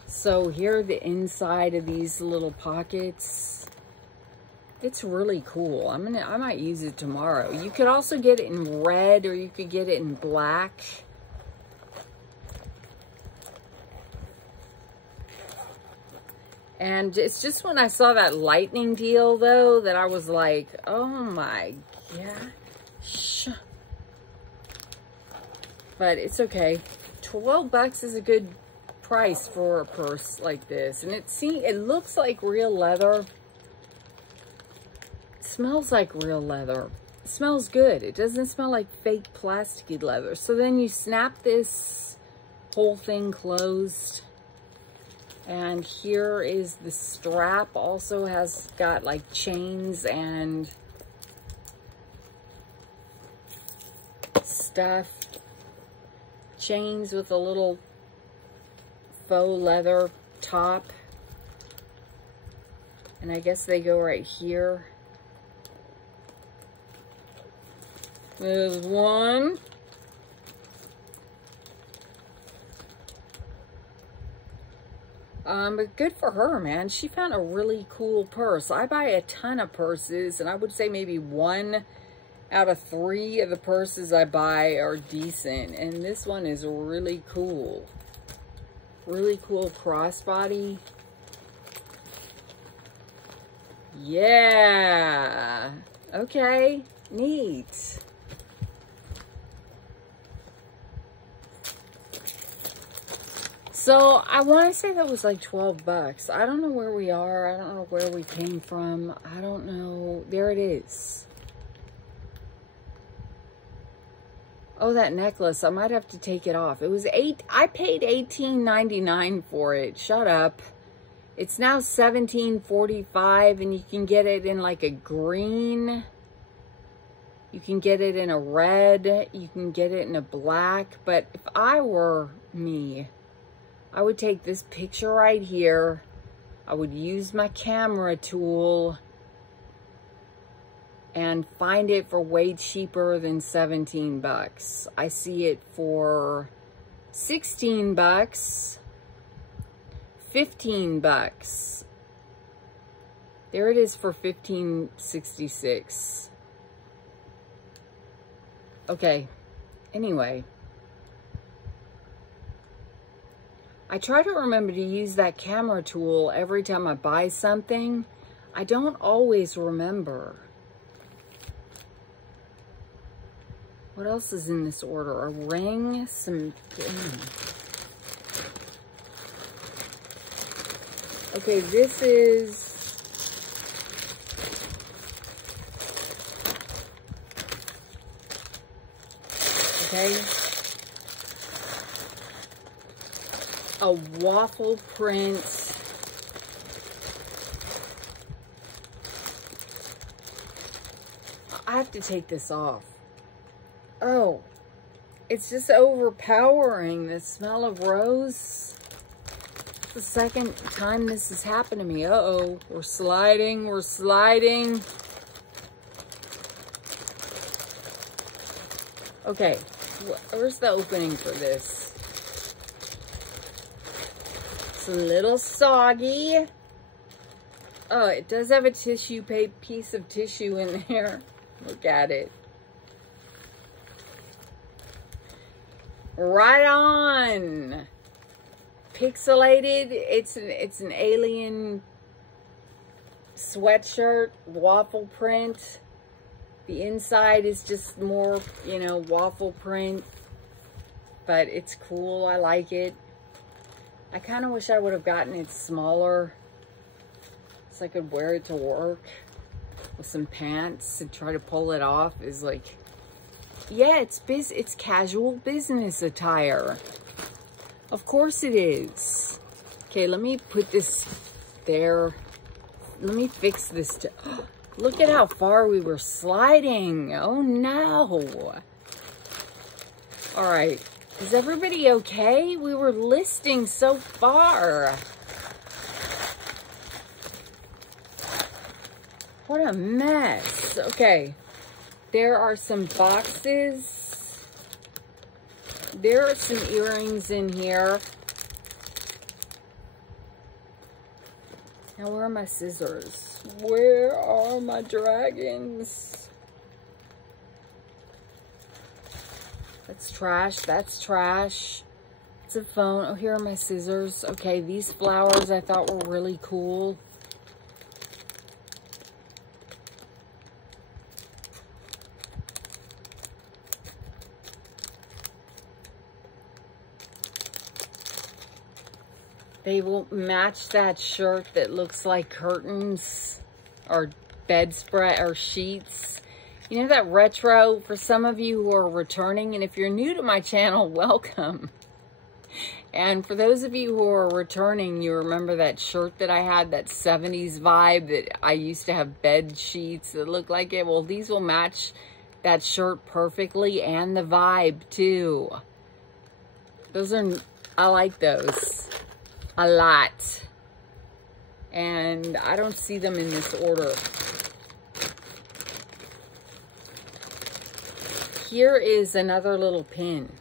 So here are the inside of these little pockets. It's really cool. I might use it tomorrow. You could also get it in red, or you could get it in black. And it's just when I saw that lightning deal though that I was like, oh my gosh. But it's okay. 12 bucks is a good price for a purse like this. And it looks like real leather. It smells like real leather. It smells good. It doesn't smell like fake plasticky leather. So then you snap this whole thing closed. And here is the strap. Also has got like chains and stuff. Chains with a little faux leather top. And I guess they go right here. There's one. But good for her, man. She found a really cool purse. I buy a ton of purses, and I would say maybe 1 out of 3 of the purses I buy are decent. And this one is really cool. Really cool crossbody. Yeah. Okay. Neat. So I want to say that was like 12 bucks. I don't know where we are. I don't know where we came from. I don't know. There it is. Oh, that necklace. I might have to take it off. It was I paid $18.99 for it. Shut up. It's now $17.45, and you can get it in like a green. You can get it in a red. You can get it in a black. But if I were me, I would take this picture right here. I would use my camera tool and find it for way cheaper than 17 bucks. I see it for 16 bucks, 15 bucks. There it is for $15.66. Okay, anyway. I try to remember to use that camera tool every time I buy something. I don't always remember. What else is in this order? A ring, some... Okay, this is... Okay. A waffle print. I have to take this off. Oh, it's just overpowering, the smell of rose. It's the second time this has happened to me. Uh-oh, we're sliding, we're sliding. Okay, where's the opening for this? It's a little soggy. Oh, it does have a piece of tissue in there. Look at it. Right on. Pixelated. It's an alien sweatshirt, waffle print. The inside is just more, you know, waffle print. But it's cool. I like it. I kind of wish I would have gotten it smaller so I could wear it to work with some pants and try to pull it off. Is like, yeah, it's casual business attire. Of course it is. Okay, let me put this there. Let me fix this. Look at how far we were sliding. Oh no. All right. Is everybody okay? We were listing so far. What a mess. Okay. There are some boxes. There are some earrings in here. Now, where are my scissors? Where are my dragons? That's trash. That's trash. It's a phone. Oh, here are my scissors. Okay, these flowers I thought were really cool. They will match that shirt that looks like curtains or bedspread or sheets. You know that retro, for some of you who are returning, and if you're new to my channel, welcome. And for those of you who are returning, you remember that shirt that I had, that 70s vibe that I used to have bed sheets that look like it? Well, these will match that shirt perfectly and the vibe too. Those are, I like those a lot. And I don't see them in this order. Here is another little pin.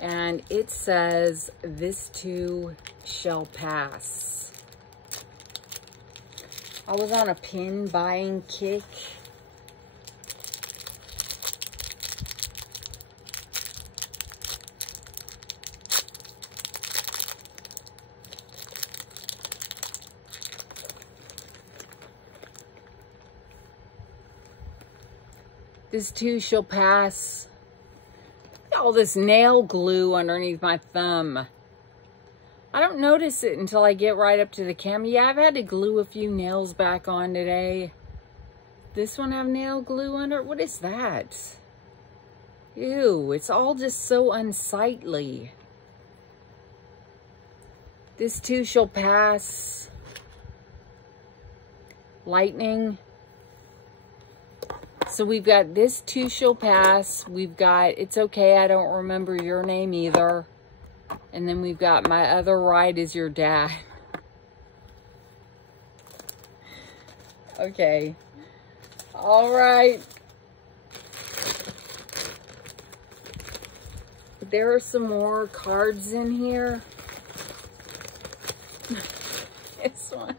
And it says, "This too shall pass." I was on a pin buying kick. This too shall pass. Look at all this nail glue underneath my thumb. I don't notice it until I get right up to the camera. Yeah, I've had to glue a few nails back on today. This one have nail glue under? What is that? Ew, it's all just so unsightly. This too shall pass. Lightning. So we've got this too shall pass. We've got it's okay, I don't remember your name either. And then we've got my other ride is your dad. Okay. All right. There are some more cards in here. This one.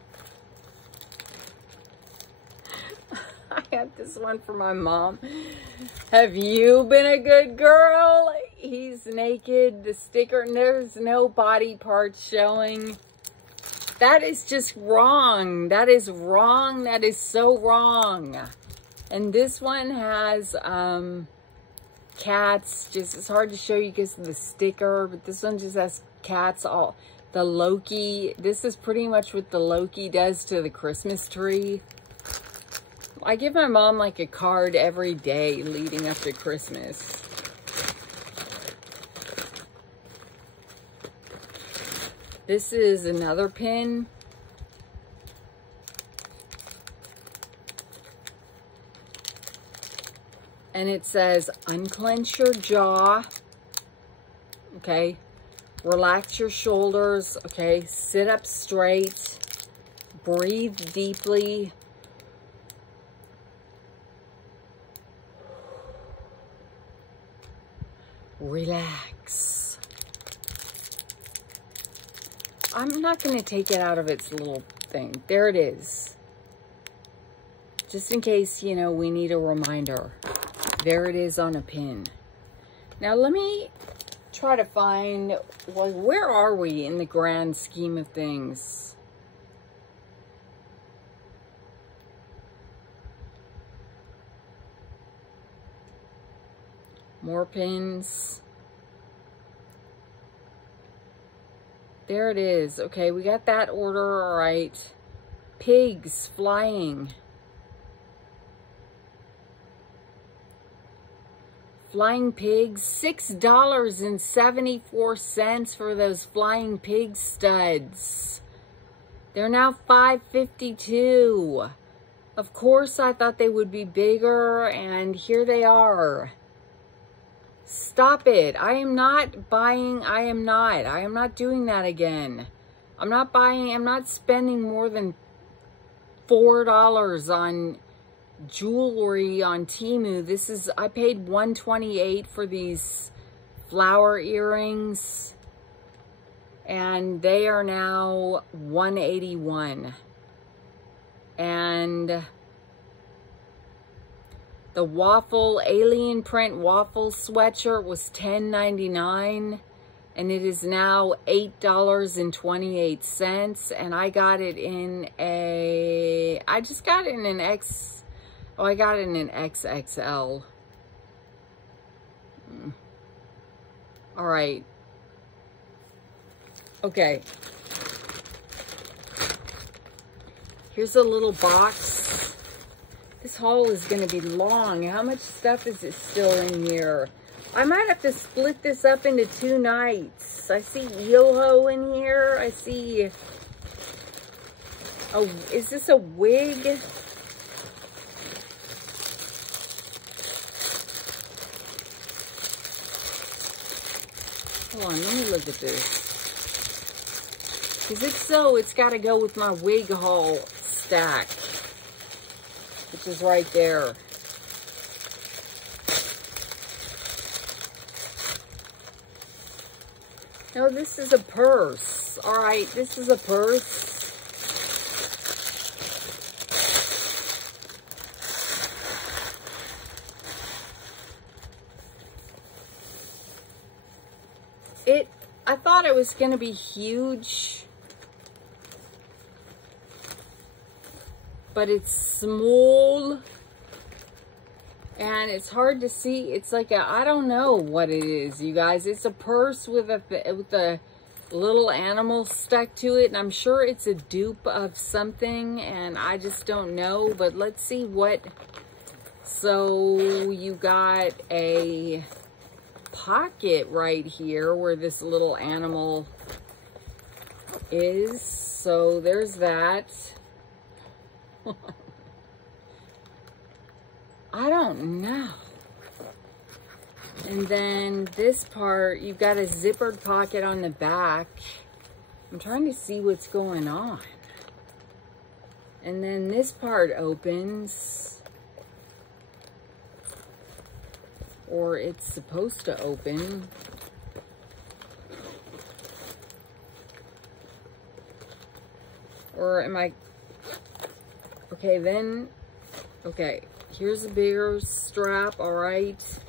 I got this one for my mom. Have you been a good girl? He's naked. The sticker, and there's no body parts showing. That is just wrong. That is wrong. That is so wrong. And this one has cats. Just, it's hard to show you because of the sticker, but this one just has cats. All the Loki. This is pretty much what the Loki does to the Christmas tree. I give my mom like a card every day leading up to Christmas. This is another pin. And it says, unclench your jaw. Okay. Relax your shoulders. Okay. Sit up straight. Breathe deeply. Relax. I'm not going to take it out of its little thing. There it is. Just in case, you know, we need a reminder. There it is on a pin. Now let me try to find, well, where are we in the grand scheme of things? More pins. There it is. Okay, we got that order all right. Pigs flying. Flying pigs, $6.74 for those flying pig studs. They're now $5.52. Of course, I thought they would be bigger, and here they are. Stop it. I am not buying. I am not doing that again. I'm not buying. I'm not spending more than $4 on jewelry on Temu. This is, I paid $128 for these flower earrings, and they are now $181. And the waffle, alien print waffle sweatshirt was $10.99, and it is now $8.28. And I got it in a, I just got it in an I got it in an XXL. All right. Okay. Here's a little box. This haul is going to be long. How much stuff is it still in here? I might have to split this up into 2 nights. I see Yo-Ho in here. I see... Oh, is this a wig? Hold on, let me look at this. Because if so, it's got to go with my wig haul stack, which is right there. No, this is a purse. All right, this is a purse. I thought it was going to be huge, but it's small, and it's hard to see. It's like a, I don't know what it is, you guys. It's a purse with a little animal stuck to it, and I'm sure it's a dupe of something, and I just don't know. But let's see what. So you got a pocket right here where this little animal is. So there's that. I don't know. And then this part, you've got a zippered pocket on the back. I'm trying to see what's going on. And then this part opens. Or it's supposed to open. Or am I... Okay, then... Okay, here's a bigger strap, alright.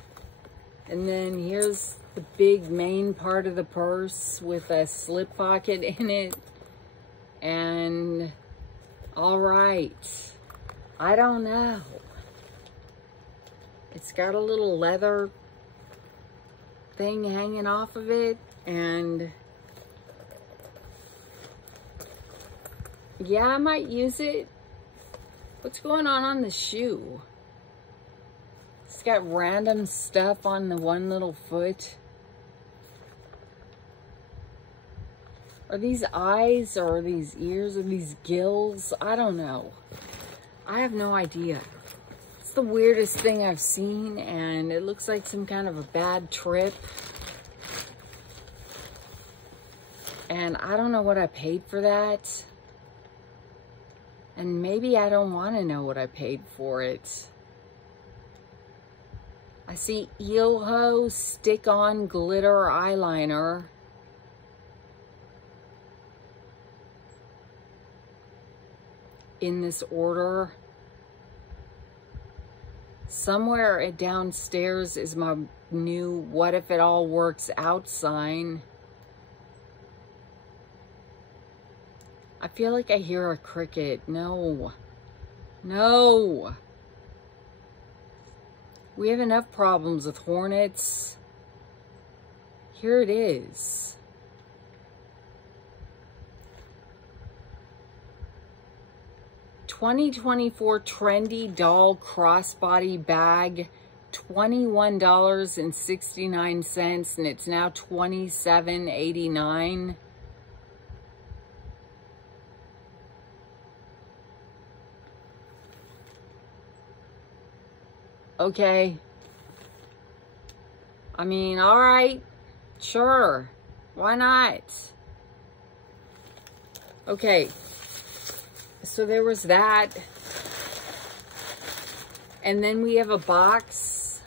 And then here's the big main part of the purse with a slip pocket in it. And... Alright. I don't know. It's got a little leather thing hanging off of it, and yeah, I might use it. What's going on the shoe? It's got random stuff on the one little foot. Are these eyes, or are these ears, or these gills? I don't know. I have no idea. It's the weirdest thing I've seen, and it looks like some kind of a bad trip. And I don't know what I paid for that. And maybe I don't want to know what I paid for it. I see Yo-Ho stick-on glitter eyeliner. In this order. Somewhere downstairs is my new "What if it all works out" sign. I feel like I hear a cricket. No. No. We have enough problems with hornets. Here it is. $2024 trendy doll crossbody bag, $21.69, and it's now $27.89. Okay. I mean, all right. Sure. Why not? Okay. So there was that. And then we have a box,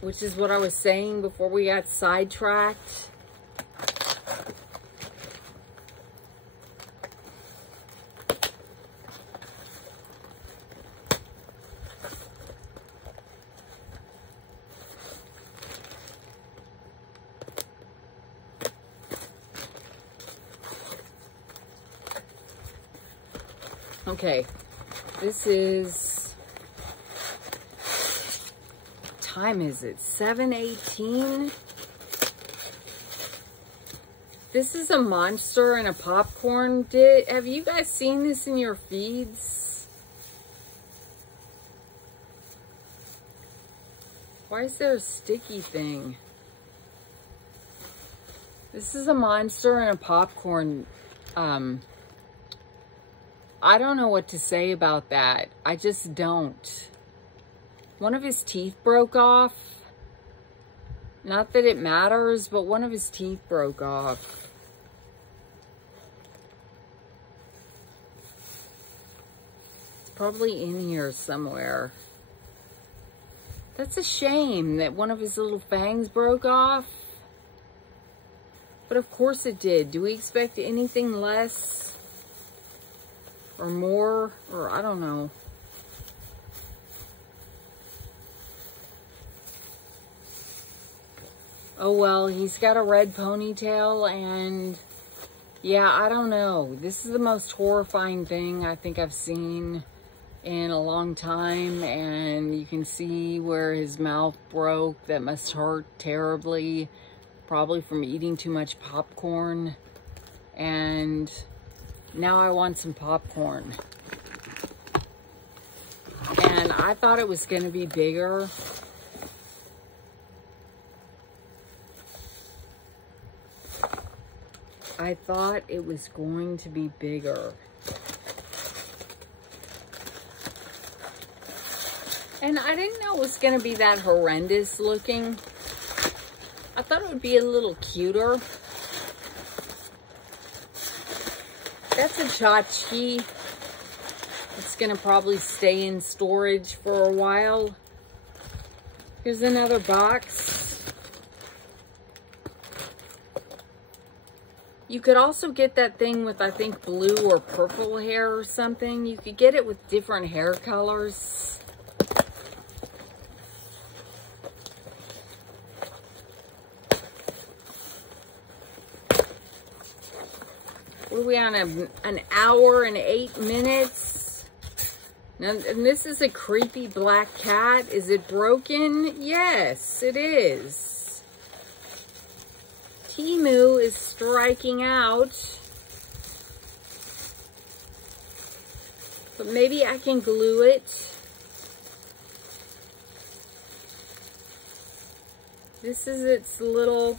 which is what I was saying before we got sidetracked. Okay, this is, what time is it? 7:18. This is a monster and a popcorn. Have you guys seen this in your feeds? Why is there a sticky thing? This is a monster and a popcorn. I don't know what to say about that. I just don't. One of his teeth broke off. Not that it matters, but one of his teeth broke off. It's probably in here somewhere. That's a shame that one of his little fangs broke off. But of course it did. Do we expect anything less? Or more, or I don't know. Oh well, he's got a red ponytail, and yeah, I don't know. This is the most horrifying thing I think I've seen in a long time, and you can see where his mouth broke. That must hurt terribly, probably from eating too much popcorn. And now I want some popcorn. And I thought it was going to be bigger. I thought it was going to be bigger. And I didn't know it was going to be that horrendous looking. I thought it would be a little cuter. That's a tchotchke. It's going to probably stay in storage for a while. Here's another box. You could also get that thing with, I think, blue or purple hair or something. You could get it with different hair colors. What are we on, an hour and 8 minutes? Now, and this is a creepy black cat. Is it broken? Yes, it is. Temu is striking out. But maybe I can glue it. This is its little...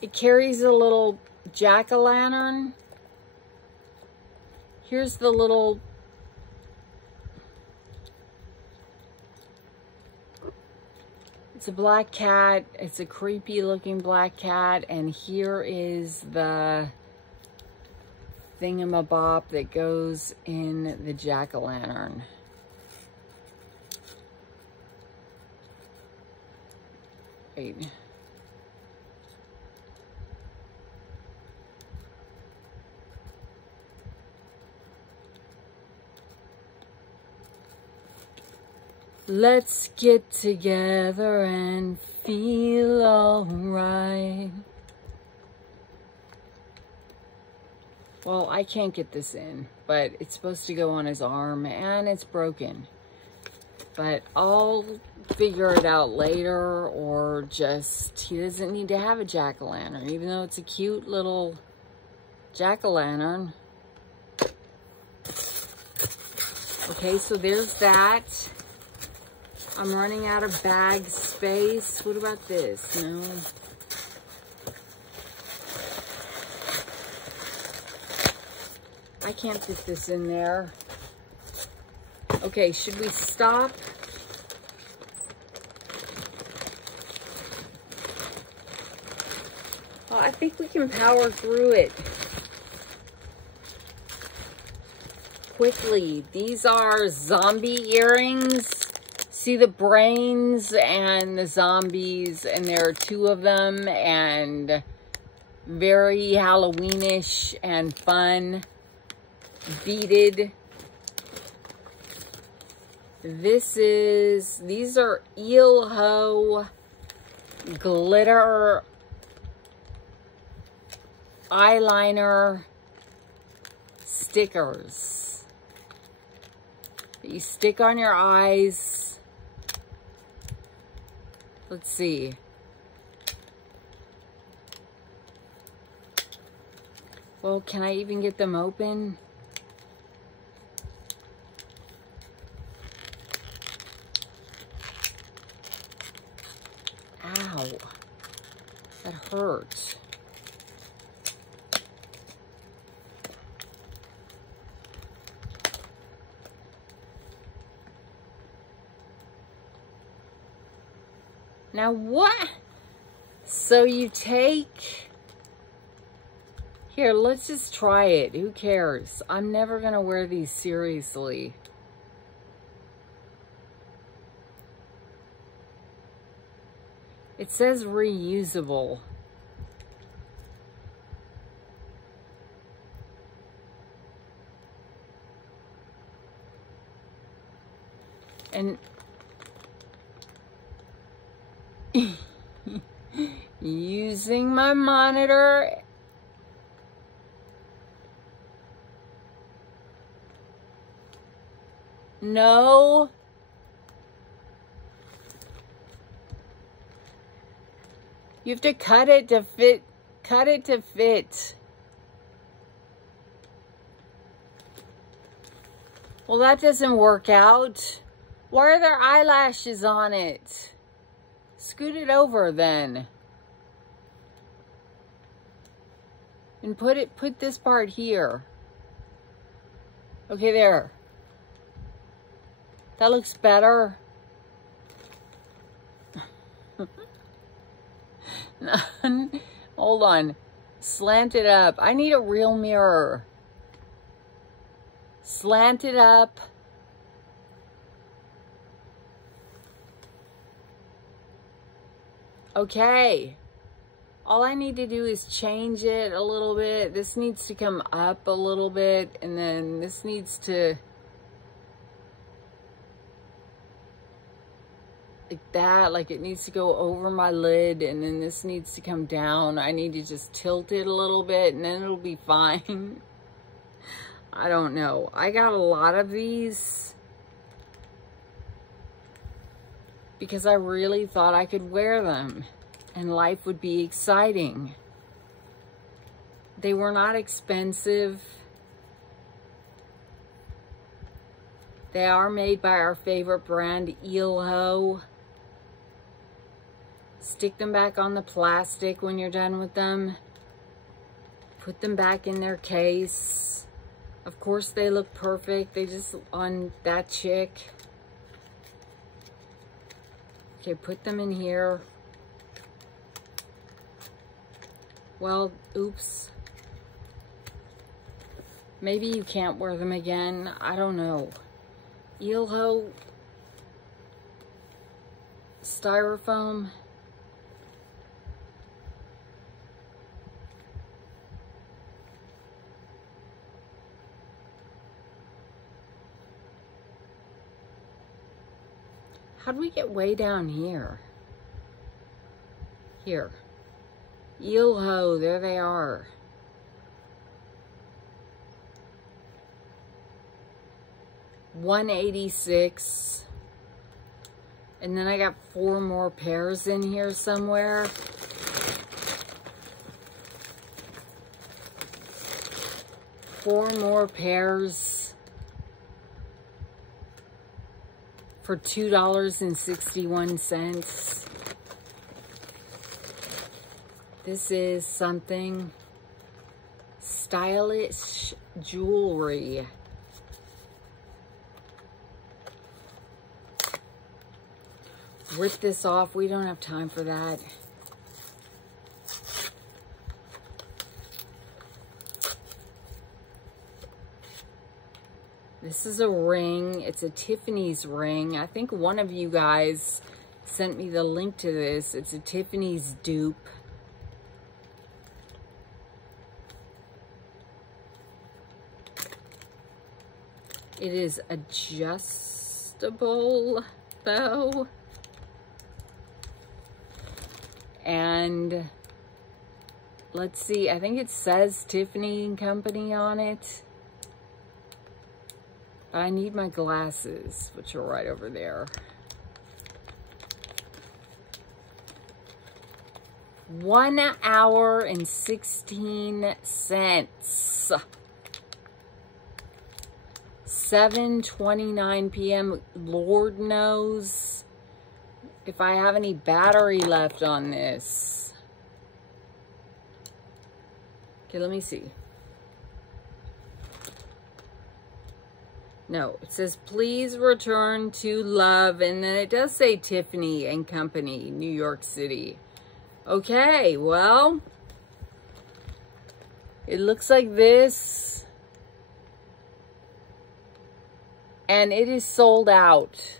It carries a little jack-o'-lantern. Here's the little... It's a black cat. It's a creepy looking black cat. And here is the thingamabob that goes in the jack-o'-lantern. Wait. Let's get together and feel alright. Well, I can't get this in, but it's supposed to go on his arm and it's broken. But I'll figure it out later, or just, he doesn't need to have a jack-o'-lantern, even though it's a cute little jack-o'-lantern. Okay, so there's that. I'm running out of bag space. What about this? No. I can't fit this in there. Okay, should we stop? Well, I think we can power through it quickly. These are zombie earrings. See the brains and the zombies, and there are two of them, and very Halloweenish and fun. Beaded. These are Heyyy glitter eyeliner stickers that you stick on your eyes. Let's see. Well, can I even get them open? Ow, that hurt. Now what? So you take, here, let's just try it. Who cares? I'm never gonna wear these seriously. It says reusable. And using my monitor. No. You have to cut it to fit. Cut it to fit. Well, that doesn't work out. Why are there eyelashes on it? Scoot it over then. And put this part here. Okay, there. That looks better. Hold on. Slant it up. I need a real mirror. Slant it up. Okay. All I need to do is change it a little bit. This needs to come up a little bit, and then this needs to, like that, like it needs to go over my lid, and then this needs to come down. I need to just tilt it a little bit, and then it'll be fine. I don't know. I got a lot of these because I really thought I could wear them and life would be exciting. They were not expensive. They are made by our favorite brand, Heyyy. Stick them back on the plastic when you're done with them. Put them back in their case. Of course, they look perfect. They just, on that chick. Okay, put them in here. Well, oops. Maybe you can't wear them again. I don't know. Heyyy styrofoam. How'd we get way down here? Here. Yo-ho, there they are. $186. And then I got 4 more pairs in here somewhere. Four more pairs for $2.61. This is something stylish jewelry. Rip this off. We don't have time for that. This is a ring. It's a Tiffany's ring. I think one of you guys sent me the link to this. It's a Tiffany's dupe. It is adjustable though. And let's see, I think it says Tiffany and Company on it. But I need my glasses, which are right over there. 1 hour and 16 cents. 7:29 p.m. Lord knows if I have any battery left on this. Okay, let me see. No, it says, please return to love. And then it does say Tiffany and Company, New York City. Okay, well, it looks like this. And it is sold out.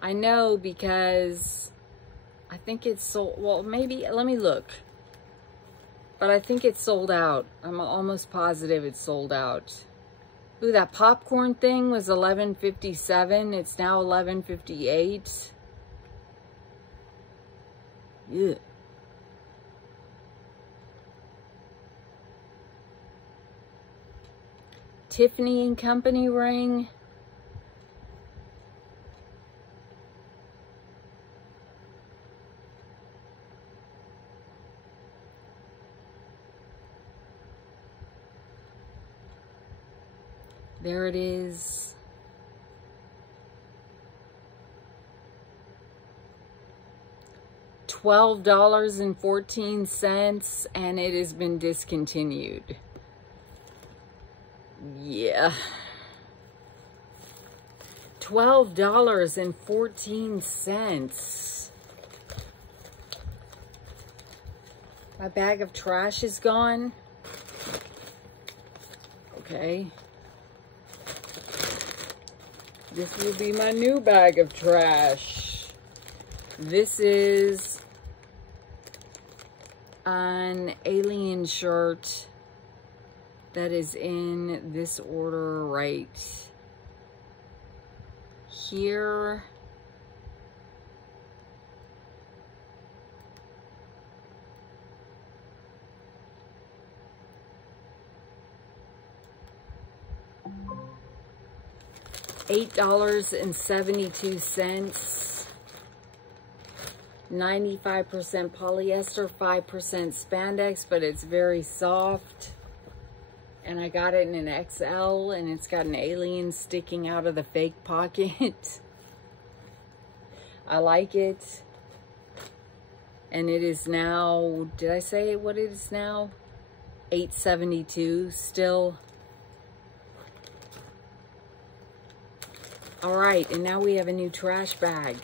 I know because I think it's sold, well, maybe, let me look. But I think it's sold out. I'm almost positive it's sold out. Ooh, that popcorn thing was $11.57. It's now $11.58. Yeah. Tiffany and Company ring. There it is. $12.14, and it has been discontinued. Yeah. $12.14. My bag of trash is gone. Okay. This will be my new bag of trash. This is an alien shirt that is in this order right here. $8.72. 95% polyester, 5% spandex, but it's very soft. And I got it in an XL, and it's got an alien sticking out of the fake pocket. I like it. And it is now, did I say what it is now? $8.72 still. All right, and now we have a new trash bag.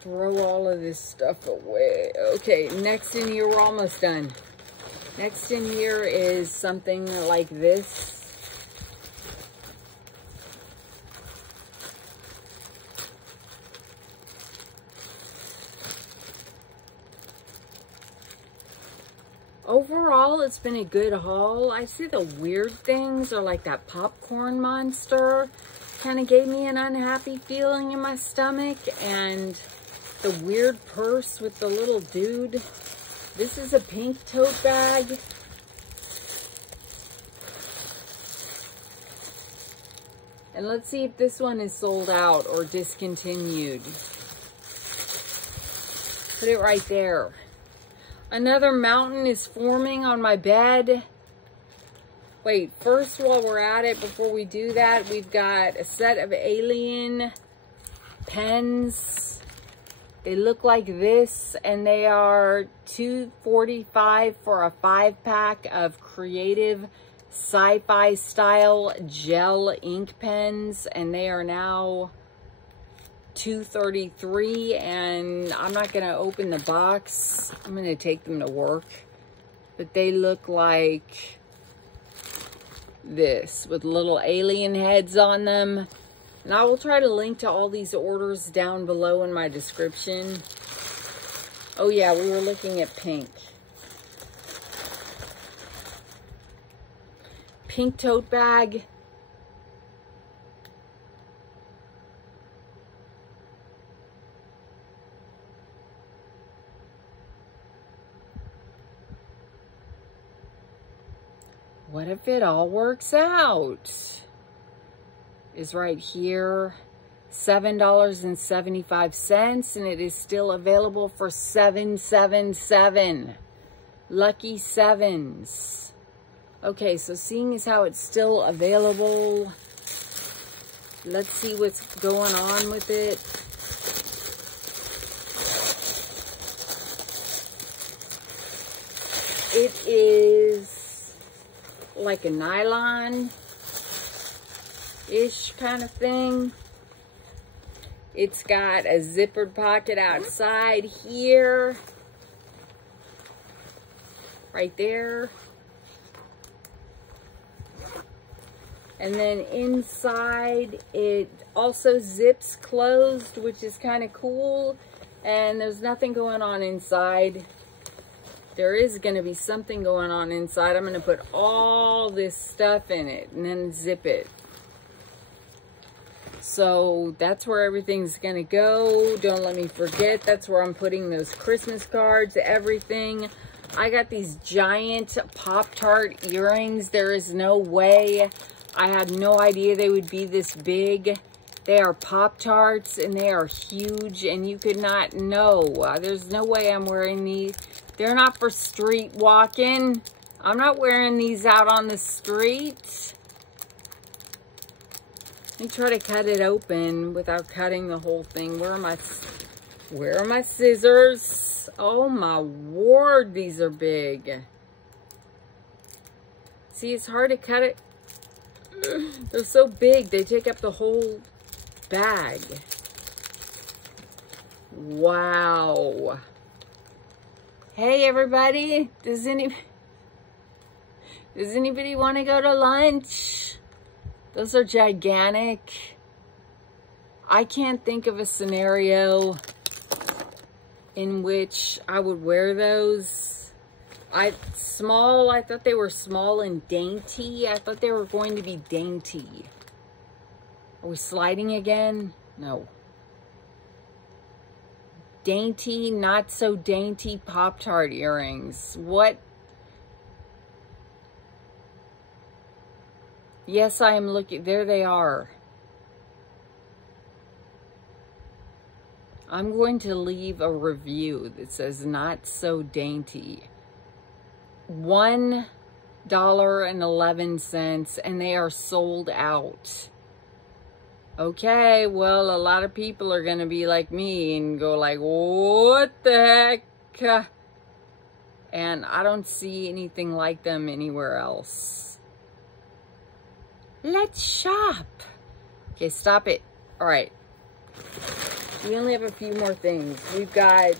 Throw all of this stuff away. Okay, next in here, we're almost done. Next in here is something like this. overall, it's been a good haul. I see the weird things are like that popcorn monster. Kind of gave me an unhappy feeling in my stomach. And the weird purse with the little dude. This is a pink tote bag. And let's see if this one is sold out or discontinued. Put it right there. Another mountain is forming on my bed. Wait, first while we're at it, before we do that, we've got a set of alien pens. They look like this, and they are $2.45 for a 5-pack of creative sci-fi style gel ink pens, and they are now $2.33. And I'm not going to open the box. I'm going to take them to work. But they look like this with little alien heads on them. And I will try to link to all these orders down below in my description. Oh yeah, we were looking at pink. Pink tote bag. What if it all works out? Is right here, $7.75, and it is still available for $7.77. Lucky sevens. Okay, so seeing as how it's still available, let's see what's going on with it. It is like a nylon-ish kind of thing. It's got a zippered pocket outside here. Right there. And then inside, it also zips closed, which is kind of cool. And there's nothing going on inside. There is going to be something going on inside. I'm going to put all this stuff in it and then zip it. So that's where everything's going to go. Don't let me forget. That's where I'm putting those Christmas cards, everything. I got these giant Pop-Tart earrings. There is no way. I had no idea they would be this big. They are Pop-Tarts and they are huge, and you could not know. There's no way I'm wearing these. They're not for street walking. I'm not wearing these out on the street. Let me try to cut it open without cutting the whole thing. Where are my scissors? Oh my word, these are big. See, it's hard to cut it. They're so big, they take up the whole bag. Wow. Hey everybody, does anybody want to go to lunch? Those are gigantic. I can't think of a scenario in which I would wear those. I thought they were small and dainty. I thought they were going to be dainty. Are we sliding again? No. Dainty, not so dainty Pop-Tart earrings. What? Yes, I am looking. There they are. I'm going to leave a review that says not so dainty. $1.11, and they are sold out. Okay, well, a lot of people are going to be like me and go like, what the heck? And I don't see anything like them anywhere else. Let's shop. Okay, stop it. All right. We only have a few more things. We've got...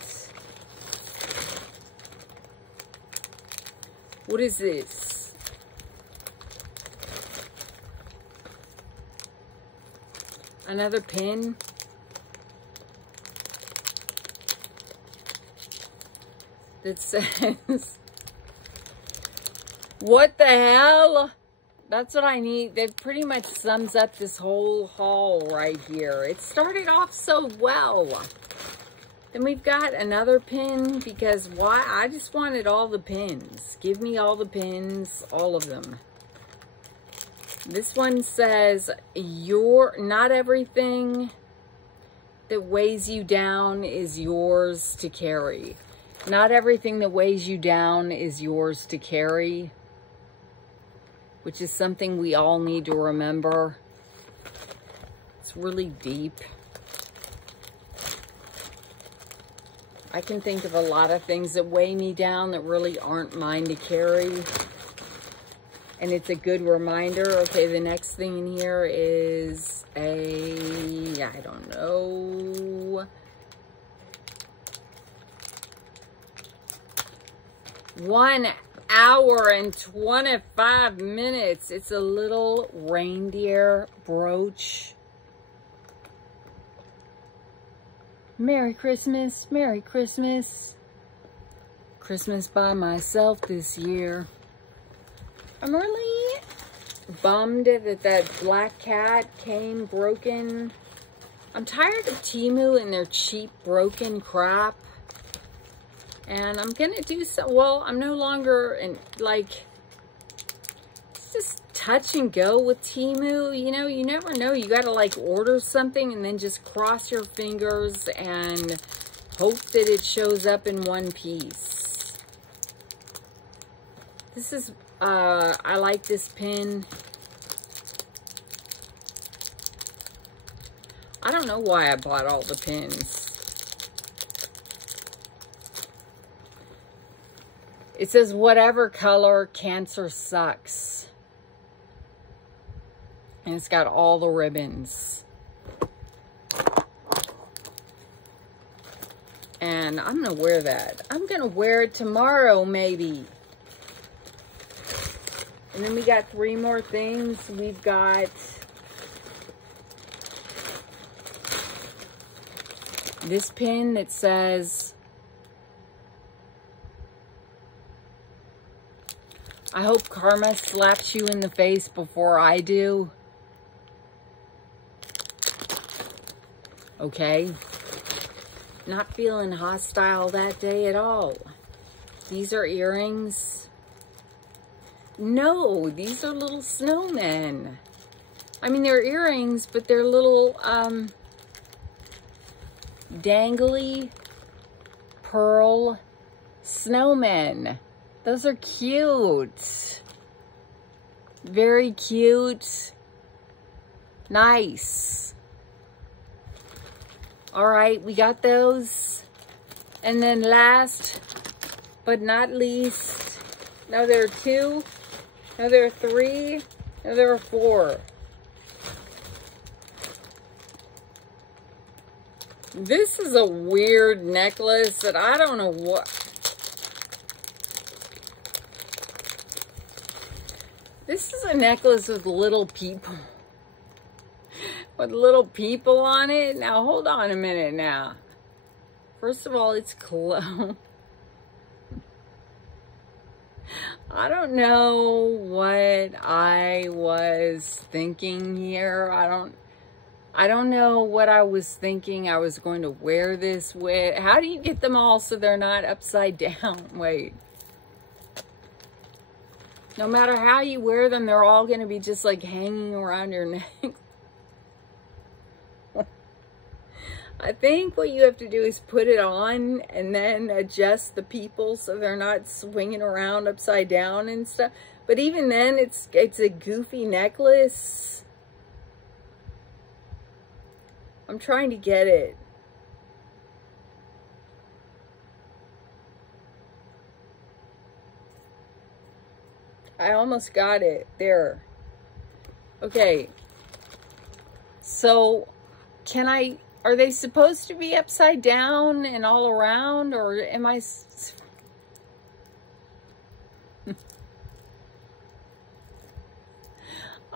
What is this? Another pin. That says What the hell? That's what I need. That pretty much sums up this whole haul right here. It started off so well. Then we've got another pin because why? I just wanted all the pins. Give me all the pins, all of them. This one says, not everything that weighs you down is yours to carry. Not everything that weighs you down is yours to carry, which is something we all need to remember. It's really deep. I can think of a lot of things that weigh me down that really aren't mine to carry. And it's a good reminder. Okay, the next thing in here is I don't know. 1 hour and 25 minutes. It's a little reindeer brooch. Merry Christmas, Merry Christmas. Christmas by myself this year. I'm really bummed that black cat came broken. I'm tired of Temu and their cheap broken crap. And I'm gonna do so, well, I'm no longer in, like, it's just touch and go with Temu. You know, you never know. You gotta like order something and then just cross your fingers and hope that it shows up in one piece. This is, I like this pin. I don't know why I bought all the pins. It says, whatever color, cancer sucks. And it's got all the ribbons. And I'm going to wear that. I'm going to wear it tomorrow, maybe. And then we got 3 more things. We've got this pin that says, I hope karma slaps you in the face before I do. Okay. Not feeling hostile that day at all. These are earrings. No, these are little snowmen. I mean, they're earrings, but they're little dangly pearl snowmen. Those are cute. Very cute. Nice. All right, we got those. And then last but not least, no, there are 2. No, there are 3. No, there are 4. This is a weird necklace that I don't know what. This is a necklace with little people. With little people on it. Now, hold on a minute now. First of all, it's close. I don't know what I was thinking here. I don't know what I was thinking I was going to wear this with. How do you get them all so they're not upside down? Wait. No matter how you wear them, they're all going to be just like hanging around your neck. I think what you have to do is put it on and then adjust the people so they're not swinging around upside down and stuff. But even then, it's a goofy necklace. I'm trying to get it. I almost got it. There. Okay. So, are they supposed to be upside down and all around, or am I...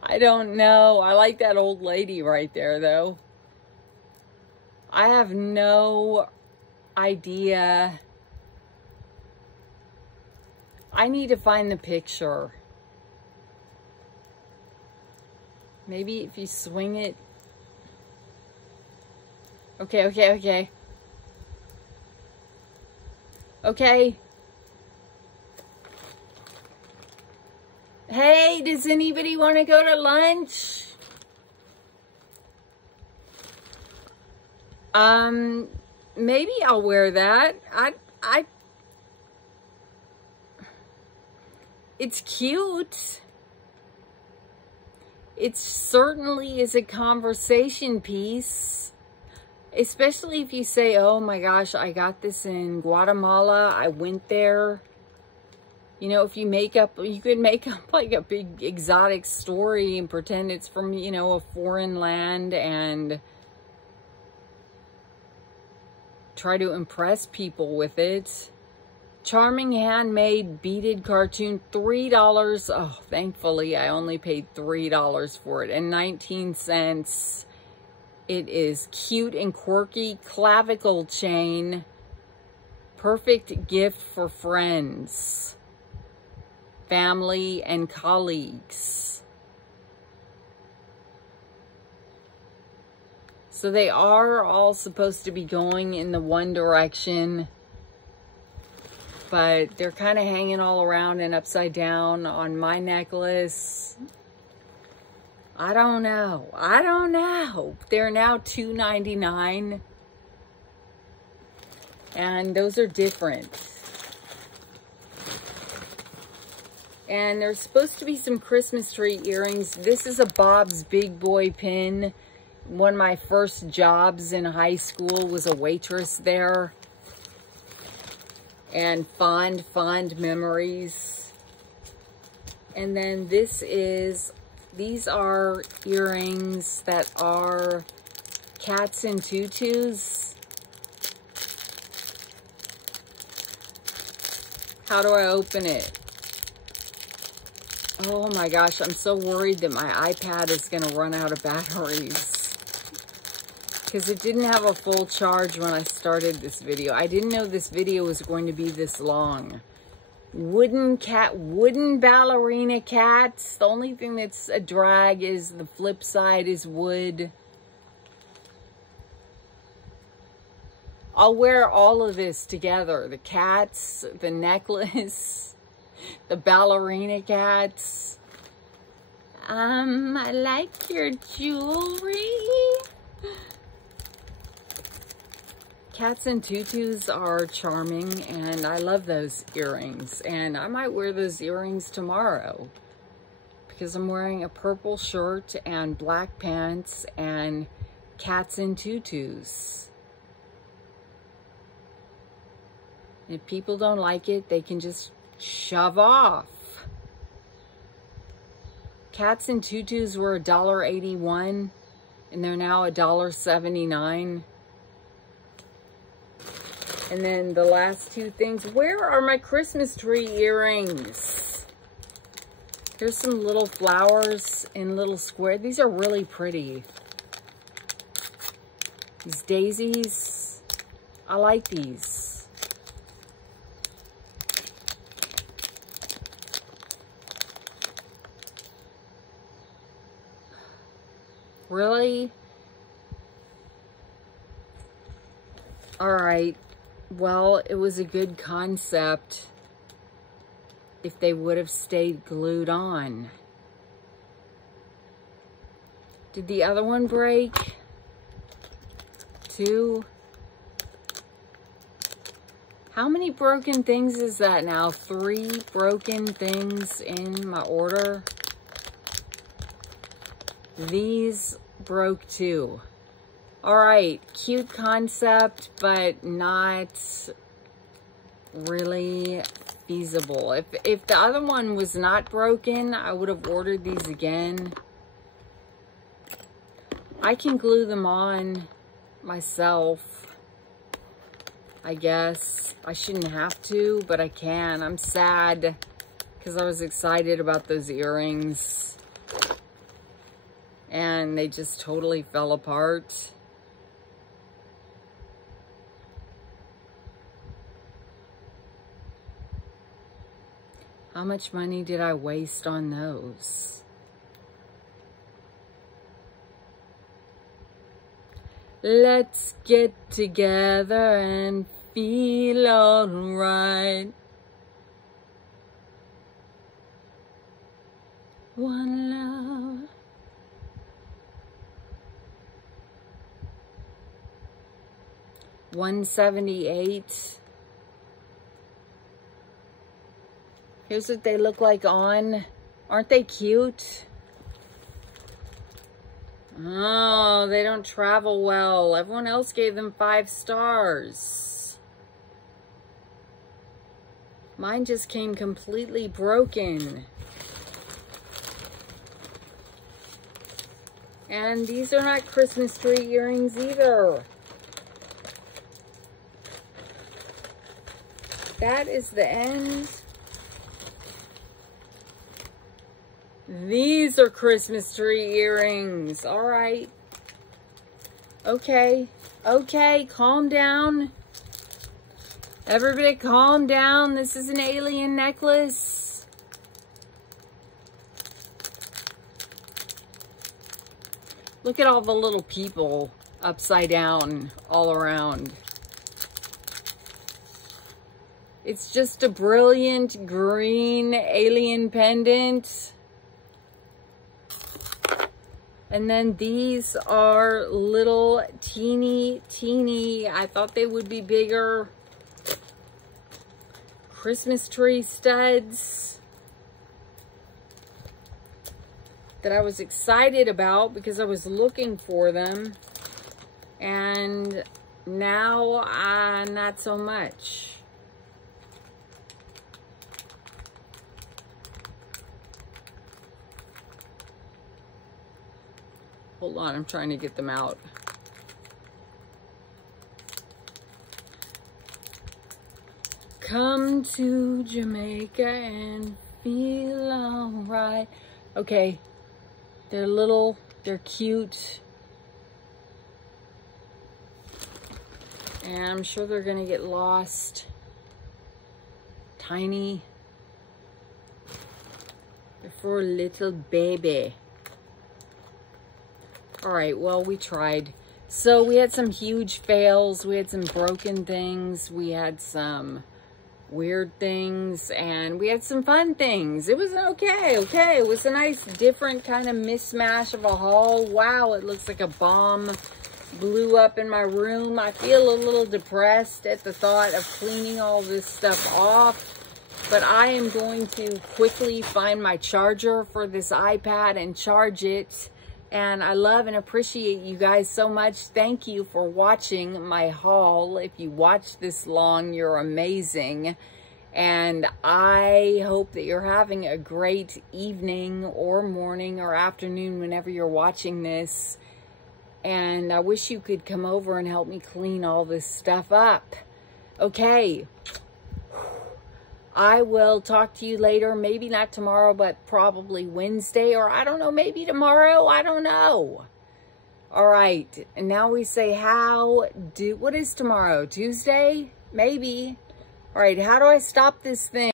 I don't know. I like that old lady right there, though. I have no idea. I need to find the picture. Maybe if you swing it. Okay, okay, okay. Okay. Hey, does anybody want to go to lunch? Maybe I'll wear that. It's cute. It certainly is a conversation piece. Especially if you say, oh my gosh, I got this in Guatemala. I went there. You know, if you make up, you could make up like a big exotic story and pretend it's from, you know, a foreign land and try to impress people with it. Charming handmade beaded cartoon, $3. Oh, thankfully I only paid $3 for it and 19 cents. It is cute and quirky clavicle chain. Perfect gift for friends, family, and colleagues. So they are all supposed to be going in the one direction, but they're kind of hanging all around and upside down on my necklace. I don't know. I don't know. They're now $2.99. And those are different. And there's supposed to be some Christmas tree earrings. This is a Bob's Big Boy pin. One of my first jobs in high school was a waitress there. And fond memories. And then these are earrings that are cats in tutus. How do I open it? Oh my gosh, I'm so worried that my iPad is going to run out of batteries. Because it didn't have a full charge when I started this video. I didn't know this video was going to be this long. Wooden ballerina cats. The only thing that's a drag is the flip side is wood. I'll wear all of this together. The cats, the necklace, the ballerina cats. I like your jewelry. Cats and tutus are charming, and I love those earrings. And I might wear those earrings tomorrow because I'm wearing a purple shirt and black pants and cats and tutus. If people don't like it, they can just shove off. Cats and tutus were $1.81, and they're now $1.79. And then the last two things. Where are my Christmas tree earrings? Here's some little flowers in little square. These are really pretty. These daisies. I like these. Really? All right. Well, it was a good concept if they would have stayed glued on. Did the other one break? Two? How many broken things is that now? 3 broken things in my order. These broke too. All right, cute concept, but not really feasible. If the other one was not broken, I would have ordered these again. I can glue them on myself, I guess. I shouldn't have to, but I can. I'm sad because I was excited about those earrings. And they just totally fell apart. How much money did I waste on those? Let's get together and feel alright. One love. $178. Here's what they look like on. Aren't they cute? Oh, they don't travel well. Everyone else gave them 5 stars. Mine just came completely broken. And these are not Christmas tree earrings either. That is the end. These are Christmas tree earrings. All right. Okay. Okay, calm down. Everybody calm down. This is an alien necklace. Look at all the little people upside down all around. It's just a brilliant green alien pendant. And then these are little teeny, I thought they would be bigger, Christmas tree studs that I was excited about because I was looking for them. And now, not so much. Hold on, I'm trying to get them out. Come to Jamaica and feel alright. Okay, they're little, they're cute. And I'm sure they're gonna get lost. Tiny. They're for a little baby. All right, well, we tried. So we had some huge fails. We had some broken things. We had some weird things. And we had some fun things. It was okay. It was a nice, different kind of mismatch of a haul. Wow, it looks like a bomb blew up in my room. I feel a little depressed at the thought of cleaning all this stuff off. But I am going to quickly find my charger for this iPad and charge it. And I love and appreciate you guys so much. Thank you for watching my haul. If you watched this long, you're amazing. And I hope that you're having a great evening or morning or afternoon whenever you're watching this. And I wish you could come over and help me clean all this stuff up. Okay. I will talk to you later, maybe not tomorrow, but probably Wednesday, or I don't know, maybe tomorrow, I don't know. All right, and now we say what is tomorrow? Tuesday? Maybe. All right, how do I stop this thing?